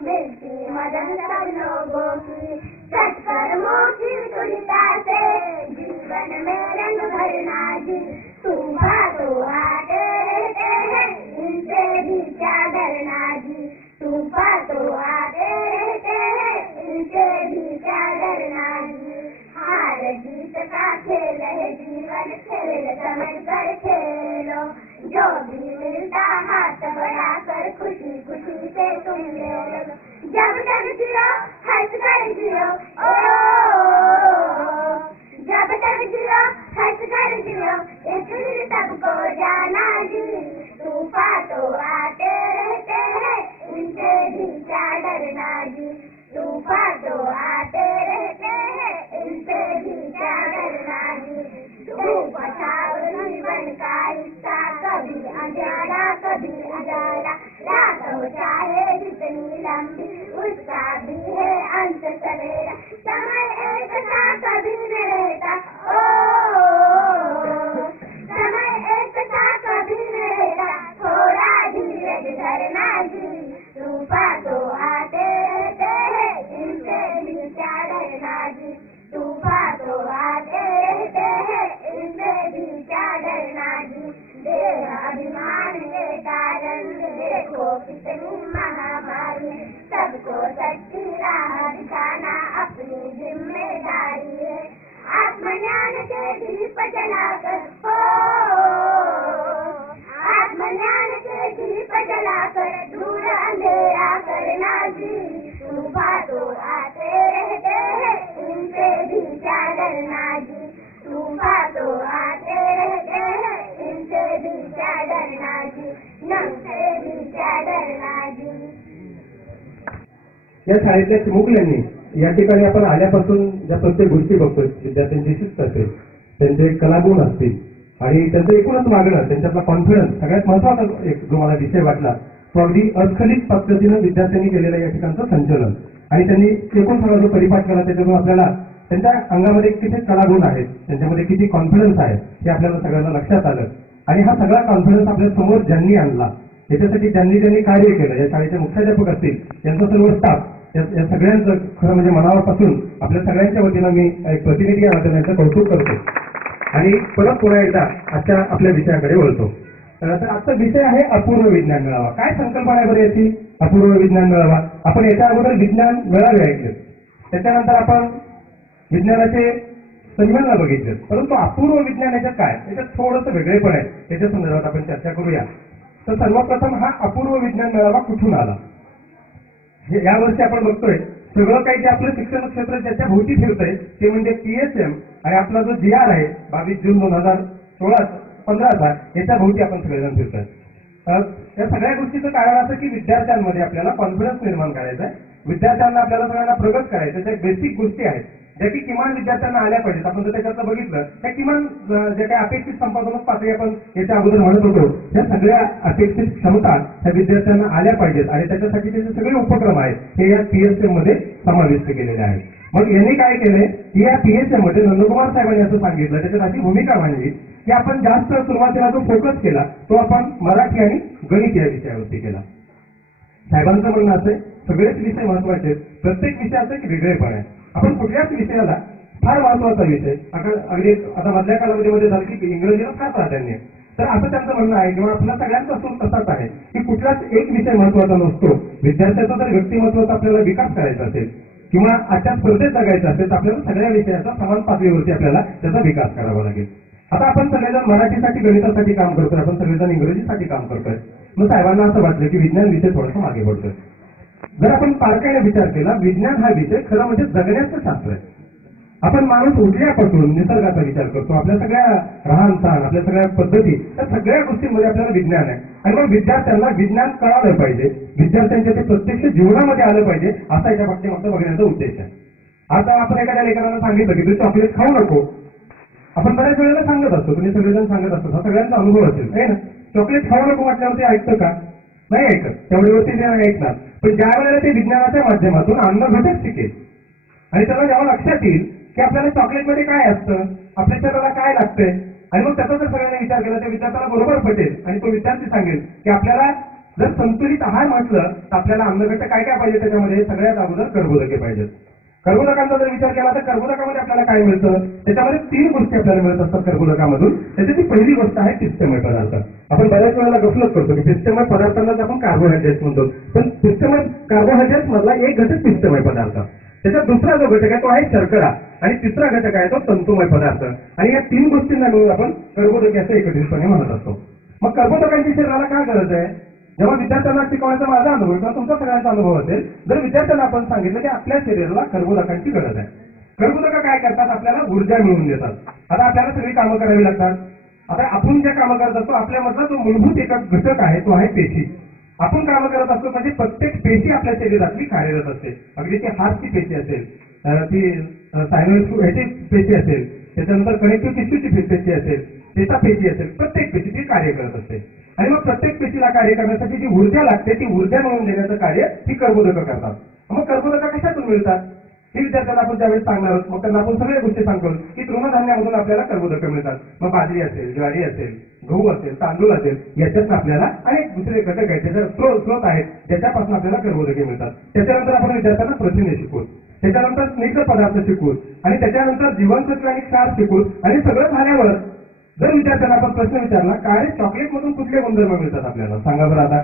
मिलती मदद सब लोगों की. सत्कर्मों की तुलता से जीवन में रंग भरना जी. तूफान तो आते रहते हैं इनसे भी क्या डरना जी. तूफान तो आते रहते हैं इनसे भी क्या डरना जी. हार जीत का खेल है जीवन खेल समझ कर खेलो. जो भी मिलता हाथ बढ़ाकर खुशी खुशी से तुम ले लो. जब तक जियो हंस कर जियो. ओ जब तक जियो हंस कर जियो. एक दिन सबको जाना जी. तूफान तो आते रहते हैं इनसे भी क्या डरना जी. तूफान तो आते रहते हैं इनसे भी क्या डरना जी. धूप बचाओ जीवन का हिस्सा. कभी अंधेरा कभी उजाला. रात हो चाहे जितनी लंबी उसका भी है अंत सवेरा. समय एक सा कभी न रहता. ओ समय एक सा कभी न रहता. थोड़ा धीरज धरना जी. तूफान तो आते रहते हैं इनसे भी क्या डरना जी. तूफान तो आते रहते हैं इनसे भी क्या डरना जी. अभिमान के कारण देखो कितनी महामारी. सबको सच्ची राह दिखाना अपनी जिम्मेदारी है. आत्मज्ञान के दीप जलाकर हो. आत्मज्ञान के दीप जलाकर दूर अंधेरा करना जी. तूफान तो आते रहते हैं इनसे भी क्या डरना जी. तूफान तो आते रहते हैं इनसे भी क्या डरना जी. नमसे भी क्या डरना जी. या शाळेतल्या चिमुकल्यांनी या ठिकाणी आपण आल्यापासून ज्या प्रत्येक गोष्टी बघतो. विद्यार्थ्यांची शिस्त असेल, त्यांचे कलागुण असतील आणि त्यांचं एकूणच वागणं, त्यांच्यातला कॉन्फिडन्स सगळ्यात महत्वाचा एक जो मला विषय वाटला तो अगदी अस्खलित पद्धतीनं विद्यार्थ्यांनी केलेलं या ठिकाणचं संचलन. आणि त्यांनी एकूण सगळा जो परिपाठ केला त्याच्यातून आपल्याला त्यांच्या अंगामध्ये किती कलागुण आहेत, त्यांच्यामध्ये किती कॉन्फिडन्स आहे हे आपल्याला सगळ्यांना लक्षात आलं. आणि हा सगळा कॉन्फिडन्स आपल्या समोर ज्यांनी आणला याच्यासाठी ज्यांनी कार्य केलं, या शाळेचे मुख्याध्यापक असतील, त्यांचा सर्व स्टाफ, या सगळ्यांचं खरं म्हणजे मनापासून आपल्या सगळ्यांच्या वतीनं मी एक प्रतिनिधी या नात्यानं यांचं कौतुक करतो. आणि परत पुन्हा एकदा आजच्या आपल्या विषयाकडे वळतो. तर आजचा विषय आहे अपूर्व विज्ञान मेळावा. काय संकल्पना आहे बरं याची? अपूर्व विज्ञान मेळावा. आपण याच्या अगोदर विज्ञान मेळावे ऐकले, त्याच्यानंतर आपण विज्ञानाचे संमेलन बघितले, परंतु अपूर्व विज्ञान याच्यात काय, याच्यात थोडंसं वेगळेपण आहे, त्याच्या संदर्भात आपण चर्चा करूया. तर सर्वप्रथम हा अपूर्व विज्ञान मेळावा कुठून आला? यावर्षी आपण बघतोय सगळं काही जे आपलं शिक्षण क्षेत्र ज्याच्या भोवती फिरतंय ते म्हणजे PSM आणि आपला जो GR आहे 22 जून 2015चा, याच्या भोवती आपण सगळेजण फिरतोय. या सगळ्या गोष्टीचं कारण असं की विद्यार्थ्यांमध्ये आपल्याला कॉन्फिडन्स निर्माण करायचा आहे, विद्यार्थ्यांना आपल्याला सगळ्यांना प्रगत करायचं. त्या बेसिक गोष्टी आहेत ज्या की किमान विद्यार्थ्यांना आल्या पाहिजेत. आपण जर त्याच्यातलं बघितलं त्या किमान जे काही अपेक्षित संपादन पातळी आपण याच्या अगोदर म्हणत होतो, त्या सगळ्या अपेक्षित क्षमता त्या विद्यार्थ्यांना आल्या पाहिजेत आणि त्याच्यासाठी जे सगळे उपक्रम आहेत हे या PSM मध्ये समाविष्ट केलेले आहेत. मग यांनी काय केलंय की या PSM मध्ये नंदकुमार साहेबांनी असं सांगितलं, त्याच्यात अशी भूमिका मांडली की आपण जास्त सुरुवातीला जो फोकस केला तो आपण मराठी आणि गणित या विषयावरती केला. साहेबांचं म्हणणं असं सगळेच विषय महत्वाचे, प्रत्येक विषयाचं एक वेगळेपण आहे. आपण कुठल्याच विषयाला फार महत्वाचा विषय अगदी आता मधल्या कालावधीमध्ये झालं की इंग्रजीला फार प्राधान्य, तर असं त्यांचं म्हणणं आहे किंवा आपला सगळ्यांचा सूर तसाच आहे की कुठलाच एक विषय महत्वाचा नसतो. विद्यार्थ्याचा जर व्यक्तिमत्वाचा आपल्याला विकास करायचा असेल किंवा आजच्या स्पर्धेत जगायचं असेल तर आपल्याला सगळ्या विषयाचा समान पातळीवरती आपल्याला त्याचा विकास करावा लागेल. आता आपण सगळेजण मराठीसाठी गणितासाठी काम करतोय, आपण सगळेजण इंग्रजीसाठी काम करतोय. मग साहेबांना असं वाटलं की विज्ञान विषय थोडासा मागे पडतोय. जर आपण बारकाईने विचार केला, विज्ञान हा विषय खरं म्हणजे जगण्याचं शास्त्र आहे. आपण माणूस उठल्यापासून निसर्गाचा विचार करतो, आपल्या सगळ्या राहण सहण, आपल्या सगळ्या पद्धती, त्या सगळ्या गोष्टींमध्ये आपल्याला विज्ञान आहे. आणि मग विद्यार्थ्यांना विज्ञान कळालं पाहिजे, विद्यार्थ्यांच्या ते प्रत्यक्ष जीवनामध्ये आलं पाहिजे, असा याच्या पाठीमागचा बघण्याचा उद्देश आहे. आता आपण एखाद्या लेकरांना सांगितलं की तू चॉकलेट खाऊ नको, आपण बऱ्याच वेळेला सांगत असतो, तुम्ही सगळेजण सांगत असतो, हा सगळ्यांचा अनुभव असेल आहे ना. चॉकलेट खाऊ नको म्हटल्यावरती ऐकतं का? नाही ऐकत, तेवढ्यावरती नाही ऐकणार. पण ज्या वेळेला ते विज्ञानाच्या माध्यमातून अन्न घटक शिकेल आणि त्याला जेव्हा लक्षात येईल की आपल्याला चॉकलेटमध्ये काय असतं, आपल्या शरीराला काय लागतंय, आणि मग त्याचा जर सगळ्यांनी विचार केला तर विद्यार्थ्याला बरोबर पटेल आणि तो विद्यार्थी सांगेल की आपल्याला जर संतुलित आहार म्हटलं तर आपल्याला अन्नघटक काय काय पाहिजे, त्याच्यामध्ये सगळ्यात अगोदर कर्बोदके पाहिजेत. कर्बोदकांचा जर विचार केला तर कर्बोदकामध्ये आपल्याला काय मिळतं, त्याच्यामध्ये 3 गोष्टी आपल्याला मिळत असतात कर्बोदकामधून. त्याच्याची पहिली गोष्ट आहे पिष्टमय पदार्थ. आपण बऱ्याच वेळेला गफलत करतो की पिष्टमय पदार्थांनाच आपण कार्बोहायड्रेट्स म्हणतो, पण पिष्टमय कार्बोहायड्रेट्स मधला एक घटक पिष्टमय पदार्थ, त्याच्यात दुसरा जो घटक आहे तो आहे शर्करा आणि तिसरा घटक आहे तो तंतुमय पदार्थ. आणि या 3 गोष्टींना मिळून आपण कर्बोदके असं एकत्रितपणे म्हणत असतो. मग कर्बोदकांची शरीराला काय गरज आहे? जेव्हा विद्यार्थ्यांना शिकवण्याचा माझा अनुभव किंवा तुमचा सगळ्यांचा अनुभव असेल, जर विद्यार्थ्यांना आपण सांगितलं की आपल्या शरीराला कर्बोदकांची गरज आहे. कर्बोदक काय करतात? आपल्याला ऊर्जा मिळवून देतात. आता आपल्याला सगळी कामं करावी लागतात. आता आपण जे कामं करत असतो आपल्यामधला जो मूलभूत एक घटक आहे तो आहे पेशी. आपण कामं करत असतो म्हणजे प्रत्येक पेशी आपल्या शरीरातली कार्यरत असते. अगदी ती हार्टची पेशी असेल, ती सायनस ह्याची पेशी असेल, त्याच्यानंतर कनेक्टिव्ह टिश्यूची पेशी असेल, चेता पेशी असेल, प्रत्येक पेशी ती कार्य करत असते. आणि मग प्रत्येक पेशीला कार्य करण्यासाठी जी ऊर्जा लागते ती ऊर्जा मिळवून देण्याचं कार्य ही कर्बोदकं करतात. मग कर्बोदकं कशातून मिळतात हे विद्यार्थ्यांना आपण ज्यावेळेस सांगणार आहोत, मग त्यांना आपण सगळ्या गोष्टी सांगतो की तृणधान्यामधून आपल्याला कर्बोदकं मिळतात. मग बाजरी असेल, ज्वारी असेल, गहू असेल, तांदूळ असेल, याच्यात आपल्याला अनेक दुसरे घटक आहेत, त्याचे स्रोत आहेत ज्याच्यापासून आपल्याला कर्बोदके मिळतात. त्याच्यानंतर आपण विद्यार्थ्यांना प्रथिने शिकवू, त्याच्यानंतर स्निग्ध पदार्थ शिकवू आणि त्याच्यानंतर जीवनसत्व आणि क्षार शिकवू. आणि सगळं झाल्यावर जर विद्यार्थ्यांना आपण प्रश्न विचारला काय चॉकलेट मधून कुठले गुणधर्म मिळतात आपल्याला सांगा बरं. आता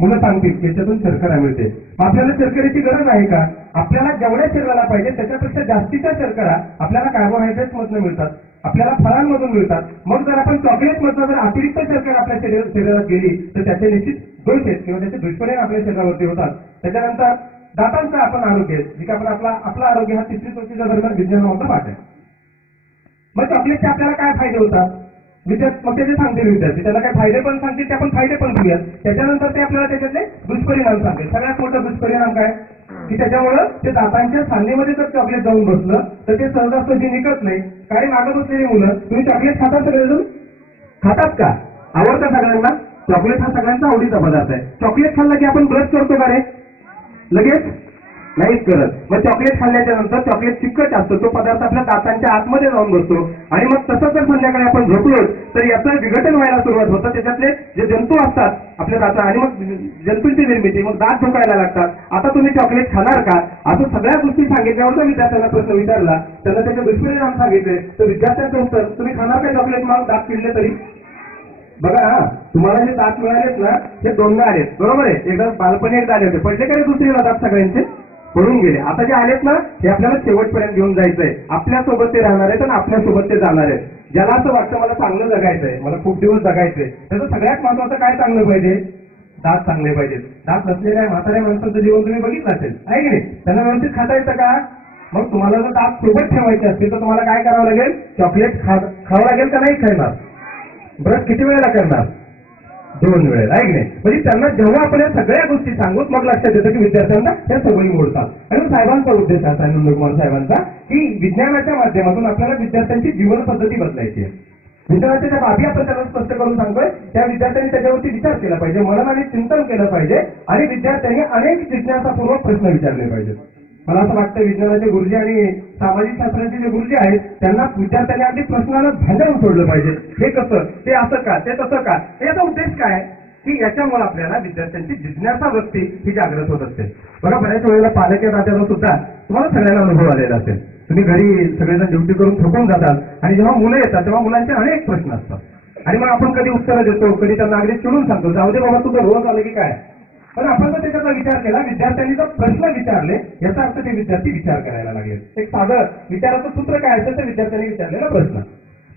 मुलं सांगतील की याच्यातून शर्करा मिळते. आपल्याला शर्करेची गरज आहे का? आपल्याला जेवढ्या शरीराला पाहिजे त्याच्यापेक्षा जास्तीच्या शर्करा आपल्याला कार्बोहायड्रेट्स मधून मिळतात, आपल्याला फळांमधून मिळतात. मग जर आपण चॉकलेट मधून जर अतिरिक्त शर्करा आपल्या शरीरात गेली तर त्याचे निश्चित दोष आहेत किंवा त्याचे दुष्परिणाम आपल्या शरीरावरती होतात. त्याच्यानंतर दातांचं आपण आरोग्य, जे की आपण आपला आरोग्य हा 3री चौथीच्या दरम्यान विज्ञानाचा पाठ आहे. मग चॉकलेटचे आपल्याला काय फायदे होतात विद्यार्थी, मग त्याचे सांगतील विद्यार्थी, त्याला काय फायदे पण सांगतील, ते आपण फायदे पण घेऊयात. त्याच्यानंतर ते आपल्याला त्याच्यातले दुष्परिणाम सांगतील. सगळ्यात मोठा दुष्परिणाम काय की त्याच्यामुळं ते दातांच्या साधनेमध्ये जर चॉकलेट जाऊन बसलं तर ते सहजासहजी निघत नाही. काही मागत बसलेली मुलं, तुम्ही चॉकलेट खातात सगळेजण? खातात का? आवडतं सगळ्यांना? चॉकलेट हा सगळ्यांचा आवडीचा पदार्थ आहे. चॉकलेट खाल्ला की आपण ब्रश करतो का रे? लगेच नाहीच करत. मग चॉकलेट खाल्ल्याच्या नंतर चॉकलेट चिकट असतो, तो पदार्थ आपल्या दातांच्या आतमध्ये जाऊन बसतो आणि मग तसंच जर संध्याकाळी आपण झोपलो तर याचं विघटन व्हायला सुरुवात होतं. त्याच्यातले जे जंतू असतात आपल्या दातात आणि मग जंतूंची निर्मिती, मग दात ठोकायला लागतात. आता तुम्ही चॉकलेट खाणार का? असं सगळ्या गोष्टी सांगितल्यावर जर विद्यार्थ्यांना प्रश्न विचारला, त्यांना त्याचे दुष्परिणाम सांगितले तर विद्यार्थ्यांचं उत्तर तुम्ही खाणार का चॉकलेट? मग दात किडले तरी बघा हा, तुम्हाला जे दात मिळालेत ना हे दोनदा आलेत, बरोबर आहे. एकदा बालपणी एकदा आले होते, पहिले काय दुसरीला दात सगळ्यांचे पडून गेले. आता जे आलेत ना हे आपल्याला शेवटपर्यंत घेऊन जायचंय. आपल्यासोबत ते राहणार आहेत आणि आपल्यासोबत ते जाणार आहेत. ज्याला असं वाटतं मला चांगलं जगायचंय, मला खूप दिवस जगायचंय, त्याचं सगळ्यात महत्वाचं काय चांगलं पाहिजे? दात चांगले पाहिजेत. दात नसलेल्या म्हाताऱ्या माणसाचं जीवन तुम्ही बघितलं असेल, आहे की नाही? त्यांना व्यवस्थित खाता येतं का? मग तुम्हाला जर दात सोबत ठेवायचे असतील तर तुम्हाला काय करावं लागेल? चॉकलेट खावं लागेल का नाही खाणार? ब्रश किती वेळेला करणार? 2 वेळेला, आहे की नाही? म्हणजे त्यांना जेव्हा आपण या सगळ्या गोष्टी सांगू मग लक्षात येतं की विद्यार्थ्यांना त्या सवयी मोडतात. आणि साहेबांचा उद्देश असा आहे, नंदकुमार साहेबांचा, की विज्ञानाच्या माध्यमातून आपल्याला विद्यार्थ्यांची जीवन पद्धती बदलायची आहे. विज्ञानाच्या ज्या बाबी आपण त्यांना स्पष्ट करून सांगतोय त्या विद्यार्थ्यांनी त्याच्यावरती विचार केला पाहिजे, मननाने चिंतन केलं पाहिजे आणि विद्यार्थ्यांनी अनेक जिज्ञासापूर्वक प्रश्न विचारले पाहिजेत. मला असं वाटतं विज्ञानाचे गुरुजी आणि सामाजिक शास्त्राचे जे गुरुजी आहेत त्यांना विद्यार्थ्यांनी अगदी प्रश्नाला भांडवून सोडलं पाहिजे. हे कसं, ते असं का, ते तसं का? याचा उद्देश काय की याच्यामुळे आपल्याला विद्यार्थ्यांची जिज्ञासा वृत्ती ही जागृत होत असते. बघा, बऱ्याच वेळेला पालक राजाला सुद्धा तुम्हाला सगळ्यांना अनुभव आलेला असेल. तुम्ही घरी सगळेजण ड्युटी करून थकून जातात आणि जेव्हा मुलं येतात तेव्हा मुलांचे अनेक प्रश्न असतात आणि मग आपण कधी उत्तरं देतो, कधी त्यांना अगदी चिडून सांगतो, जाऊ दे बाबा तुझं रोज आलं की काय. पण आपण जर त्याचा विचार केला, विद्यार्थ्यांनी जर प्रश्न विचारले याचा अर्थ ते विद्यार्थी विचार करायला लागले. एक साधं विचाराचं सूत्र काय असेल तर विद्यार्थ्यांनी विचारलेला प्रश्न.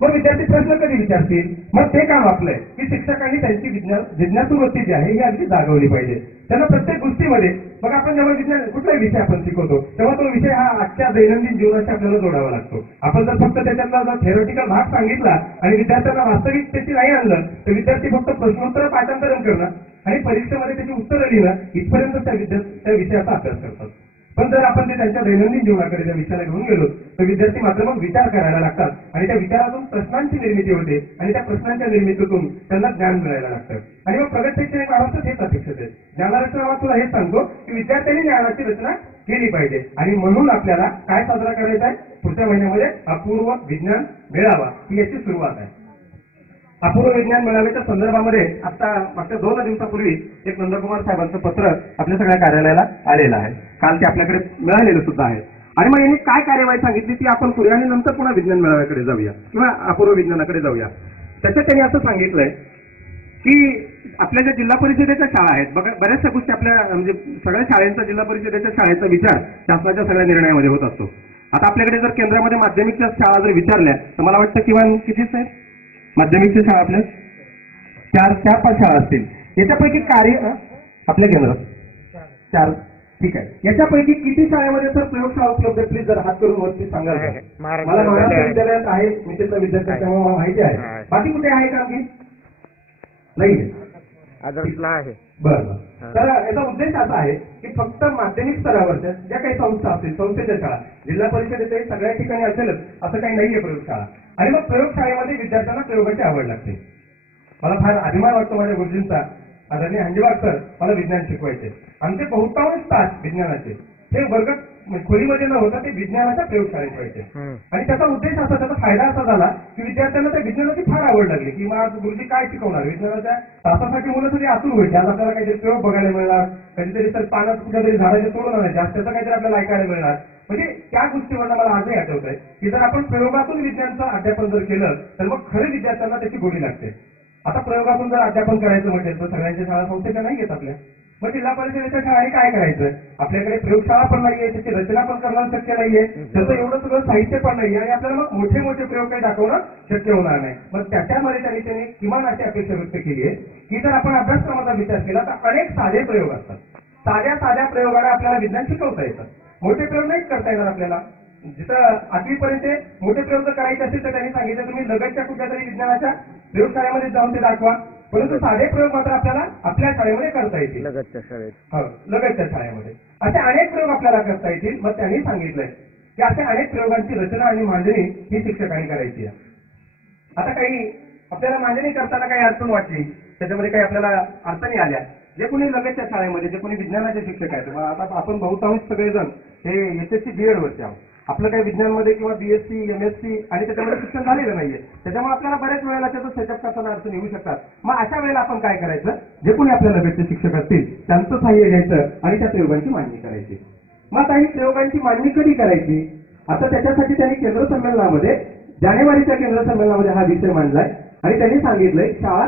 मग विद्यार्थी प्रश्न कधी विचारतील? मग ते काम आपलंय की शिक्षकांनी त्यांची जिज्ञासू वृत्ती जी आहे ही अगदी जागवली पाहिजे. त्यांना प्रत्येक गोष्टीमध्ये मग आपण जेव्हा कुठलाही विषय आपण शिकवतो तेव्हा तो विषय हा आजच्या दैनंदिन जीवनाशी आपल्याला जोडावा लागतो. आपण जर फक्त त्याच्यातला जर थेरॉटिकल भाग सांगितला आणि विद्यार्थ्यांना वास्तविकतेची नाही आणलं तर विद्यार्थी फक्त प्रश्नोत्तर पाठांतरण करणार आणि परीक्षेमध्ये त्याची उत्तरं लिहिणं इथपर्यंत त्या विषयाचा अभ्यास करतात. पण जर आपण ते त्यांच्या दैनंदिन जीवनाकडे त्या विषयाला घेऊन गेलो तर विद्यार्थी मात्र मग विचार करायला लागतात आणि त्या विचारातून प्रश्नांची निर्मिती होते आणि त्या प्रश्नांच्या निर्मितीतून त्यांना ज्ञान मिळायला लागतं. आणि मग प्रगत शैक्षणिक व्यवस्थेत हेच अपेक्षित आहे. ज्ञानरचना तुला हेच सांगतो की विद्यार्थ्यांनी ज्ञानाची रचना केली पाहिजे आणि म्हणून आपल्याला काय साजरा करायचा आहे? पुढच्या महिन्यामध्ये अपूर्व विज्ञान मेळावा ही याची सुरुवात आहे. अपूर्व विज्ञान मेळाव्याच्या संदर्भामध्ये आता मागच्या 2 दिवसापूर्वी एक नंदकुमार साहेबांचं पत्र आपल्या सगळ्या कार्यालयाला आलेलं आहे. काल ते आपल्याकडे मिळालेलं सुद्धा आहे. आणि मग यांनी काय कार्यवाही सांगितली ती आपण करूया आणि नंतर पुन्हा विज्ञान मेळाव्याकडे जाऊया किंवा अपूर्व विज्ञानाकडे जाऊया. त्याच्यात त्यांनी असं सांगितलंय की आपल्या ज्या जिल्हा परिषदेच्या शाळा आहेत, बघा बऱ्याचशा गोष्टी आपल्या म्हणजे सगळ्या शाळांचा जिल्हा परिषदेच्या शाळेचा विचार शासनाच्या सगळ्या निर्णयामध्ये होत असतो. आता आपल्याकडे जर केंद्रामध्ये माध्यमिकच्या शाळा जर विचारल्या तर मला वाटतं किमान कितीच आहेत माध्यमिकच्या शाळा? आपल्या 4-5 शाळा असतील. याच्यापैकी कार्य आपल्या केंद्रात 4, ठीक आहे. याच्यापैकी किती शाळेमध्ये सर प्रयोगशाळा उपलब्ध आहे? प्लीज जर हात करून वरती सांगाल. मला महाराष्ट्र विद्यालयात आहे, मी त्याचा विद्यार्थी त्यामुळे मला माहिती आहे. बाकी कुठे आहे का की नाही? आहे. बरं. तर याचा उद्देश असा आहे की फक्त माध्यमिक स्तरावरच्या ज्या काही संस्था असतील, संस्थेच्या शाळा, जिल्हा परिषदेच्या सगळ्या ठिकाणी असेलच असं काही नाहीये प्रयोगशाळा. आणि मग प्रयोगशाळेमध्ये विद्यार्थ्यांना प्रयोगाची आवड लागते. मला फार अभिमान वाटतो माझ्या गुरुजींचा. आदरणीय हंजेवार सर मला विज्ञान शिकवायचे. आमचे बहुतांश तास विज्ञानाचे हे वर्ग खोलीमध्ये न होता ते विज्ञानाच्या प्रयोगशाळेत व्हायचे. आणि त्याचा उद्देश असा, त्याचा फायदा असा झाला की विद्यार्थ्यांना त्या विज्ञानाची फार आवड लागली की मग गुरुजी काय शिकवणार. विज्ञानाच्या तासासाठी मुलं सगळी आतुर व्हायची. आज आपल्याला काहीतरी प्रयोग बघायला मिळणार, कधीतरी तर पानात कुठल्या तरी झाडाचे तोडून आणायचे, आज त्याचं काहीतरी आपल्याला ऐकायला मिळणार. म्हणजे त्या गोष्टीवर मला आजही आठवत आहे की जर आपण प्रयोगातून विज्ञानाचं अध्यापन जर केलं तर मग खरं विद्यार्थ्यांना त्याची गोडी लागते. आता प्रयोगातून जर अध्यापन करायचं म्हटलं तर सगळ्यांच्या शाळा संस्थेच्या नाही येत आपल्या. मग जिल्हा परिषदेच्या शाळेने काय करायचं? आपल्याकडे प्रयोगशाळा पण नाहीये, त्याची रचना पण करणं शक्य नाहीये, त्याचं एवढं सगळं साहित्य पण नाहीये आणि आपल्याला मग मोठे मोठे प्रयोग काही दाखवणं शक्य होणार नाही. मग त्याच्यामध्ये त्यांनी किमान अशी अपेक्षा व्यक्त केली आहे की जर आपण अभ्यासक्रमाचा विचार केला तर अनेक साधे प्रयोग असतात. साध्या प्रयोगाने आपल्याला विज्ञान शिकवता येतं. मोठे प्रयोग नाहीच करता येणार आपल्याला. जिथं 8वीपर्यंत मोठे प्रयोग जर करायचे असेल तर त्यांनी सांगितलं तुम्ही लगतच्या कुठल्या तरी विज्ञानाच्या प्रयोगशाळेमध्ये जाऊन ते दाखवा. परंतु साधे प्रयोग मात्र आपल्याला आपल्या शाळेमध्ये करता येतील. लगतच्या शाळेत, लगतच्या शाळेमध्ये असे अनेक प्रयोग आपल्याला करता येतील. मग त्यांनी सांगितलंय की अशा अनेक प्रयोगांची रचना आणि मांडणी ही शिक्षकांनी करायची आहे. आता काही आपल्याला मांडणी करताना काही अडचण वाटली, त्याच्यामध्ये काही आपल्याला अडचणी आल्या, जे कोणी लगतच्या शाळेमध्ये जे कोणी विज्ञानाचे शिक्षक आहेत, आता आपण बहुतांश सगळेजण हे SSC BEd वरचे आहोत. आपलं काही विज्ञानमध्ये किंवा BSc MSc आणि त्याच्यामध्ये शिक्षण झालेलं नाहीये, त्याच्यामुळे आपल्याला बऱ्याच वेळेला त्याचं सेटअप करताना अडचण येऊ शकतात. मग अशा वेळेला आपण काय करायचं? जे कोणी आपल्या लगतचे शिक्षक असतील त्यांचं सहाय्य घ्यायचं आणि त्या प्रयोगांची मांडणी करायची. मग काही प्रयोगांची मांडणी कधी करायची? आता त्याच्यासाठी त्यांनी केंद्र संमेलनामध्ये जानेवारीच्या केंद्र संमेलनामध्ये हा विषय मांडलाय आणि त्यांनी सांगितलंय शाळा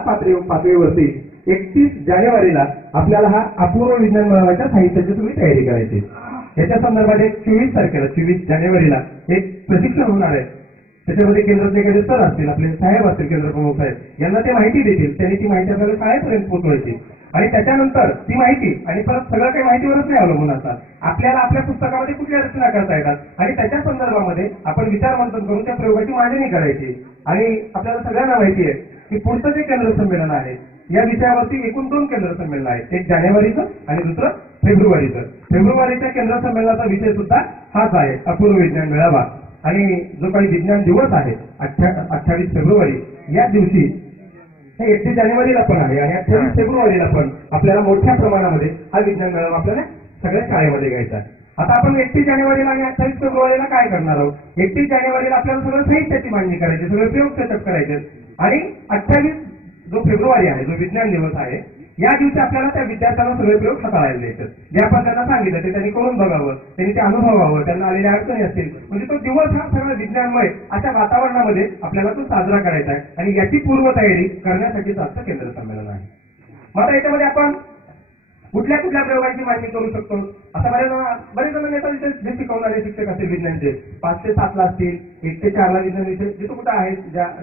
पातळीवरती 31 जानेवारीला आपल्याला हा अपूर्व विज्ञान मेळाव्याच्या साहित्याची तुम्ही तयारी करायची. याच्या संदर्भात एक 24 तारखेला 24 जानेवारीला एक प्रशिक्षण होणार आहे. त्याच्यामध्ये केंद्रातले काही सर असतील, आपले साहेब असतील, केंद्र प्रमुख साहेब, यांना ते माहिती देतील. त्यांनी ती माहिती आपल्याला शाळेपर्यंत पोहोचवायची आणि त्याच्यानंतर ती माहिती आणि परत सगळं काही माहितीवरच नाही अवलंबून असतात. आपल्याला आपल्या पुस्तकामध्ये कुठल्या रचना करता येतात आणि त्याच्या संदर्भामध्ये आपण विचार मंथन करून त्या प्रयोगाची मांडणी करायची. आणि आपल्याला सगळ्यांना माहिती आहे की पुढचं जे केंद्र संमेलन आहे या विषयावरती एकूण 2 केंद्र संमेलन आहेत, एक जानेवारीचं आणि दुसरं फेब्रुवारीचं. फेब्रुवारीच्या केंद्र संमेलनाचा विषय सुद्धा हाच आहे, अपूर्व विज्ञान मेळावा. आणि जो काही विज्ञान दिवस आहे 28 फेब्रुवारी या दिवशी हे 31 जानेवारीला पण आहे आणि 28 फेब्रुवारीला पण आपल्याला मोठ्या प्रमाणामध्ये हा विज्ञान मेळावा आपल्याला सगळ्या शाळेमध्ये घ्यायचा आहे. आता आपण 31 जानेवारीला आणि 28 फेब्रुवारीला काय करणार आहोत? 31 जानेवारीला आपल्याला सगळं साहित्याची मांडणी करायची, सगळे प्रयोग सेटअप करायचे आणि 28 जो फेब्रुवारी आहे, जो विज्ञान दिवस आहे, या दिवशी आपल्याला त्या विद्यार्थ्यांना सगळे प्रयोग हाताळायला द्यायचे. जे आपण त्यांना सांगितलं ते त्यांनी करून बघावं, त्यांनी ते अनुभवावं, त्यांना आलेल्या अडचणी असतील. म्हणजे तो दिवस हा सगळा विज्ञानमय अशा वातावरणामध्ये आपल्याला तो साजरा करायचा आहे आणि याची पूर्वतयारी करण्यासाठीच आजचं केंद्र संमेलन आहे. मग आता याच्यामध्ये आपण कुठल्या कुठल्या प्रयोगांची मांडणी करू शकतो? आता बरेच जण येतात जे शिकवणारे शिक्षक असतील विज्ञानचे 5 ते 7 ला असतील, 1 ते 4 ला विज्ञान विषय जिथं कुठं आहेत,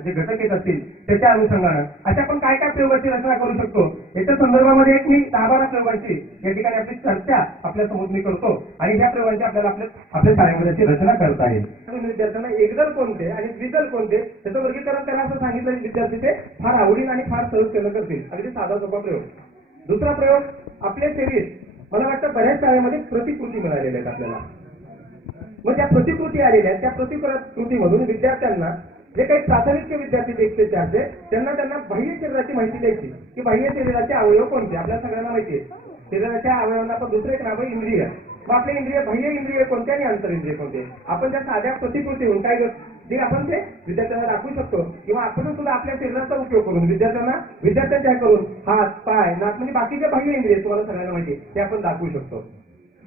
जे घटक येत असतील त्याच्या अनुषंगानं अशा आपण काय काय प्रयोगाची रचना करू शकतो याच्या संदर्भामध्ये एक मी 10-12 प्रयोगांची या ठिकाणी आपली चर्चा आपल्या समोर मी करतो आणि ह्या प्रयोगांची आपल्याला आपल्या शाळेमध्ये रचना करता येईल. विद्यार्थ्यांना एकदल कोणते आणि द्विदल कोणते त्याचं वर्गीकरण त्यांना असं सांगितलं विद्यार्थी ते फार आवडीन आणि फार सहज केलं करतील. अगदी साधा सोपा प्रयोग. दुसरा प्रयोग, आपले शरीर, मला वाटतं बऱ्याच शाळेमध्ये प्रतिकृती मिळालेल्या आहेत आपल्याला. मग त्या प्रतिकृती आलेल्या आहेत, त्या प्रतिकृतीमधून विद्यार्थ्यांना जे काही प्राथमिक विद्यार्थी 1 ते 4 त्यांना बाह्य शरीराची माहिती द्यायची की बाह्य शरीराचे अवयव कोणते. आपल्याला सगळ्यांना माहिती आहे शरीराच्या अवयवांना पण दुसरे एक नाव आहे इंद्रिय. मग आपले इंद्रिय, बाह्य इंद्रिय कोणते आणि आंतर इंद्रिय कोणते. आपण त्या साध्या प्रतिकृतीहून काय जे आपण ते विद्यार्थ्यांना दाखवू शकतो किंवा आपण सुद्धा आपल्या शरीराचा उपयोग करून विद्यार्थ्यांच्या करून हात, पाय, नाक म्हणजे बाकीचे बाह्य इंद्रिय तुम्हाला सगळ्यांना माहिती ते आपण दाखवू शकतो.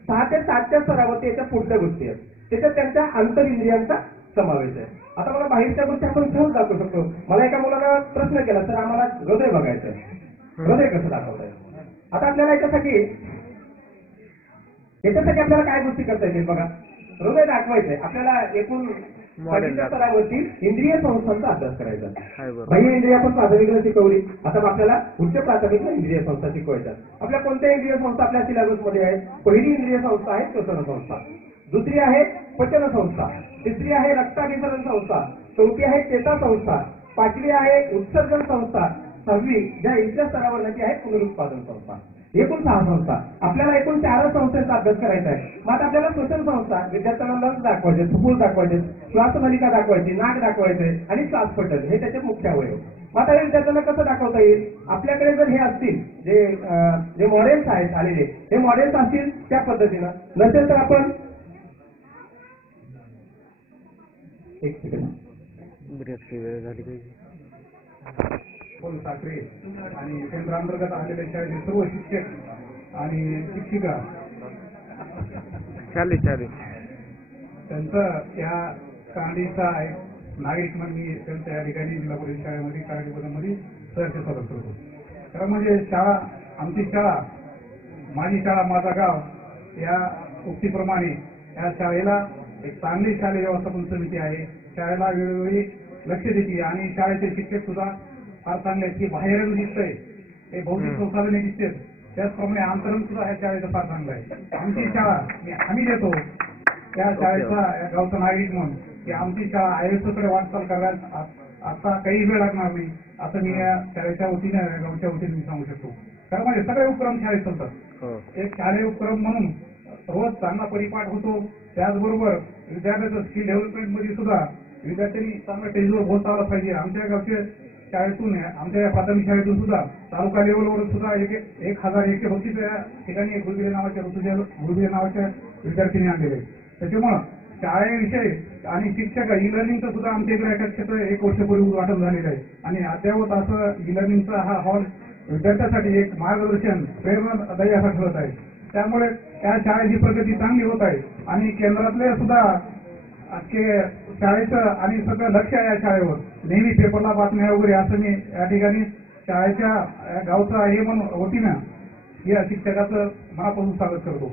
6 ते 7च्या स्तरावरती याच्या पुढच्या गोष्टी आहेत, त्याच्यात त्यांच्या आंतर इंद्रियांचा समावेश आहे. आता मला बाहेरच्या गोष्टी आपण सहज दाखवू शकतो. मला एका मुलाला प्रश्न केला, तर आम्हाला हृदय बघायचं आहे, हृदय कसं दाखवता येईल. आता आपल्याला याच्यासाठी आपल्याला काय गोष्टी करता येतील बघा. हृदय दाखवायचंय आपल्याला एकूण स्तरावरती इंद्रिय संस्थांचा अभ्यास करायचा. बाह्य इंद्रिय आपण प्राथमिकला शिकवली, आता आपल्याला उच्च प्राथमिकला इंद्रिय संस्था शिकवायच्या. आपल्या कोणत्या इंद्रिय संस्था आपल्या सिलेबसमध्ये आहेत? पहिली इंद्रिय संस्था आहे श्वसन संस्था, दुसरी आहे पचन संस्था, तिसरी आहे रक्ताभिसरण संस्था, चौथी आहे चेता संस्था, 5वी आहे उत्सर्जन संस्था, 6वी ज्या इथल्या स्तरावर आहे पुनरुत्पादन संस्था. एकूण 6 संस्था. आपल्याला एकूण 4 संस्थेचा अभ्यास करायचा आहे. मग आता आपल्याला श्वसन संस्था विद्यार्थ्यांना लंग्स दाखवायचे, फुफ्फुस दाखवायचे, श्वासनलिका दाखवायची, नाक दाखवायचे आणि श्वासपटल हे त्याचे मुख्य अवयव. मग आता विद्यार्थ्यांना कसं दाखवता येईल? आपल्याकडे जर हे असतील जे मॉडेल्स आहेत आलेले, हे मॉडेल्स असतील त्या पद्धतीनं, नसेल तर आपण एक सेकंड वेळ झाली पाहिजे. साखरे आणि केंद्रांतर्गत आलेल्या शाळेचे सर्व शिक्षक आणि शिक्षिका चालेल त्यांचं या कांडीचा एक नागरिक म्हणून मी त्यांच्या या ठिकाणी जिल्हा परिषद शाळेमध्ये कार्यक्रमामध्ये सहर्ष स्वागत करतो. खरं म्हणजे शाळा, आमची शाळा, माझी शाळा माझा गाव या उक्तीप्रमाणे या शाळेला एक चांगली शालेय व्यवस्थापन समिती आहे. शाळेला वेळोवेळी लक्ष देते आणि शाळेचे शिक्षक सुद्धा फार चांगले आहेत की बाहेरून दिसतंय हे भौतिक संसाधने दिसतात, त्याचप्रमाणे अंतरण सुद्धा ह्या शाळेचं फार चांगलं आहे. आमची शाळा आम्ही देतो त्या शाळेचा गावचा नागरिक म्हणून की आमची शाळा आयुष्याकडे वाटचाल करण्यास आता काही वेळ लागणार नाही असं मी या शाळेच्या वतीने गावच्या वतीने सांगू शकतो. कारण म्हणजे सगळे उपक्रम शाळेत चालतात. एक शालेय उपक्रम म्हणून रोज चांगला परिपाठ होतो. त्याचबरोबर विद्यार्थ्याचं स्किल डेव्हलपमेंट मध्ये सुद्धा विद्यार्थ्यांनी चांगल्या टेजवर बोलता आला पाहिजे. आमच्या गावच्या शाळेतून, आमच्या प्राथमिक शाळेतून सुद्धा तालुका लेवलवर सुद्धा 1031 या ठिकाणी गुरुगिरे नावाच्या विद्यार्थ्यांनी आणलेले. त्याच्यामुळं शाळेविषयी आणि शिक्षक ई लर्निंगचं सुद्धा आमच्या इकडे एका क्षेत्र 1 वर्षापूर्वी उद्घाटन झालेलं आहे आणि अद्यावत असं ई लर्निंगचा हा हॉल विद्यार्थ्यांसाठी एक मार्गदर्शन प्रेरणादायी असा ठरत आहे. त्यामुळे त्या शाळेची प्रगती चांगली होत आहे आणि केंद्रातले सुद्धा आजचे शाळेचं आणि सगळं लक्ष आहे या शाळेवर. नेहमी पेपरला बातम्या वगैरे असं मी या ठिकाणी शाळेच्या गावचं आहे म्हणून वतीनं या शिक्षकाचं मनापासून स्वागत करतो.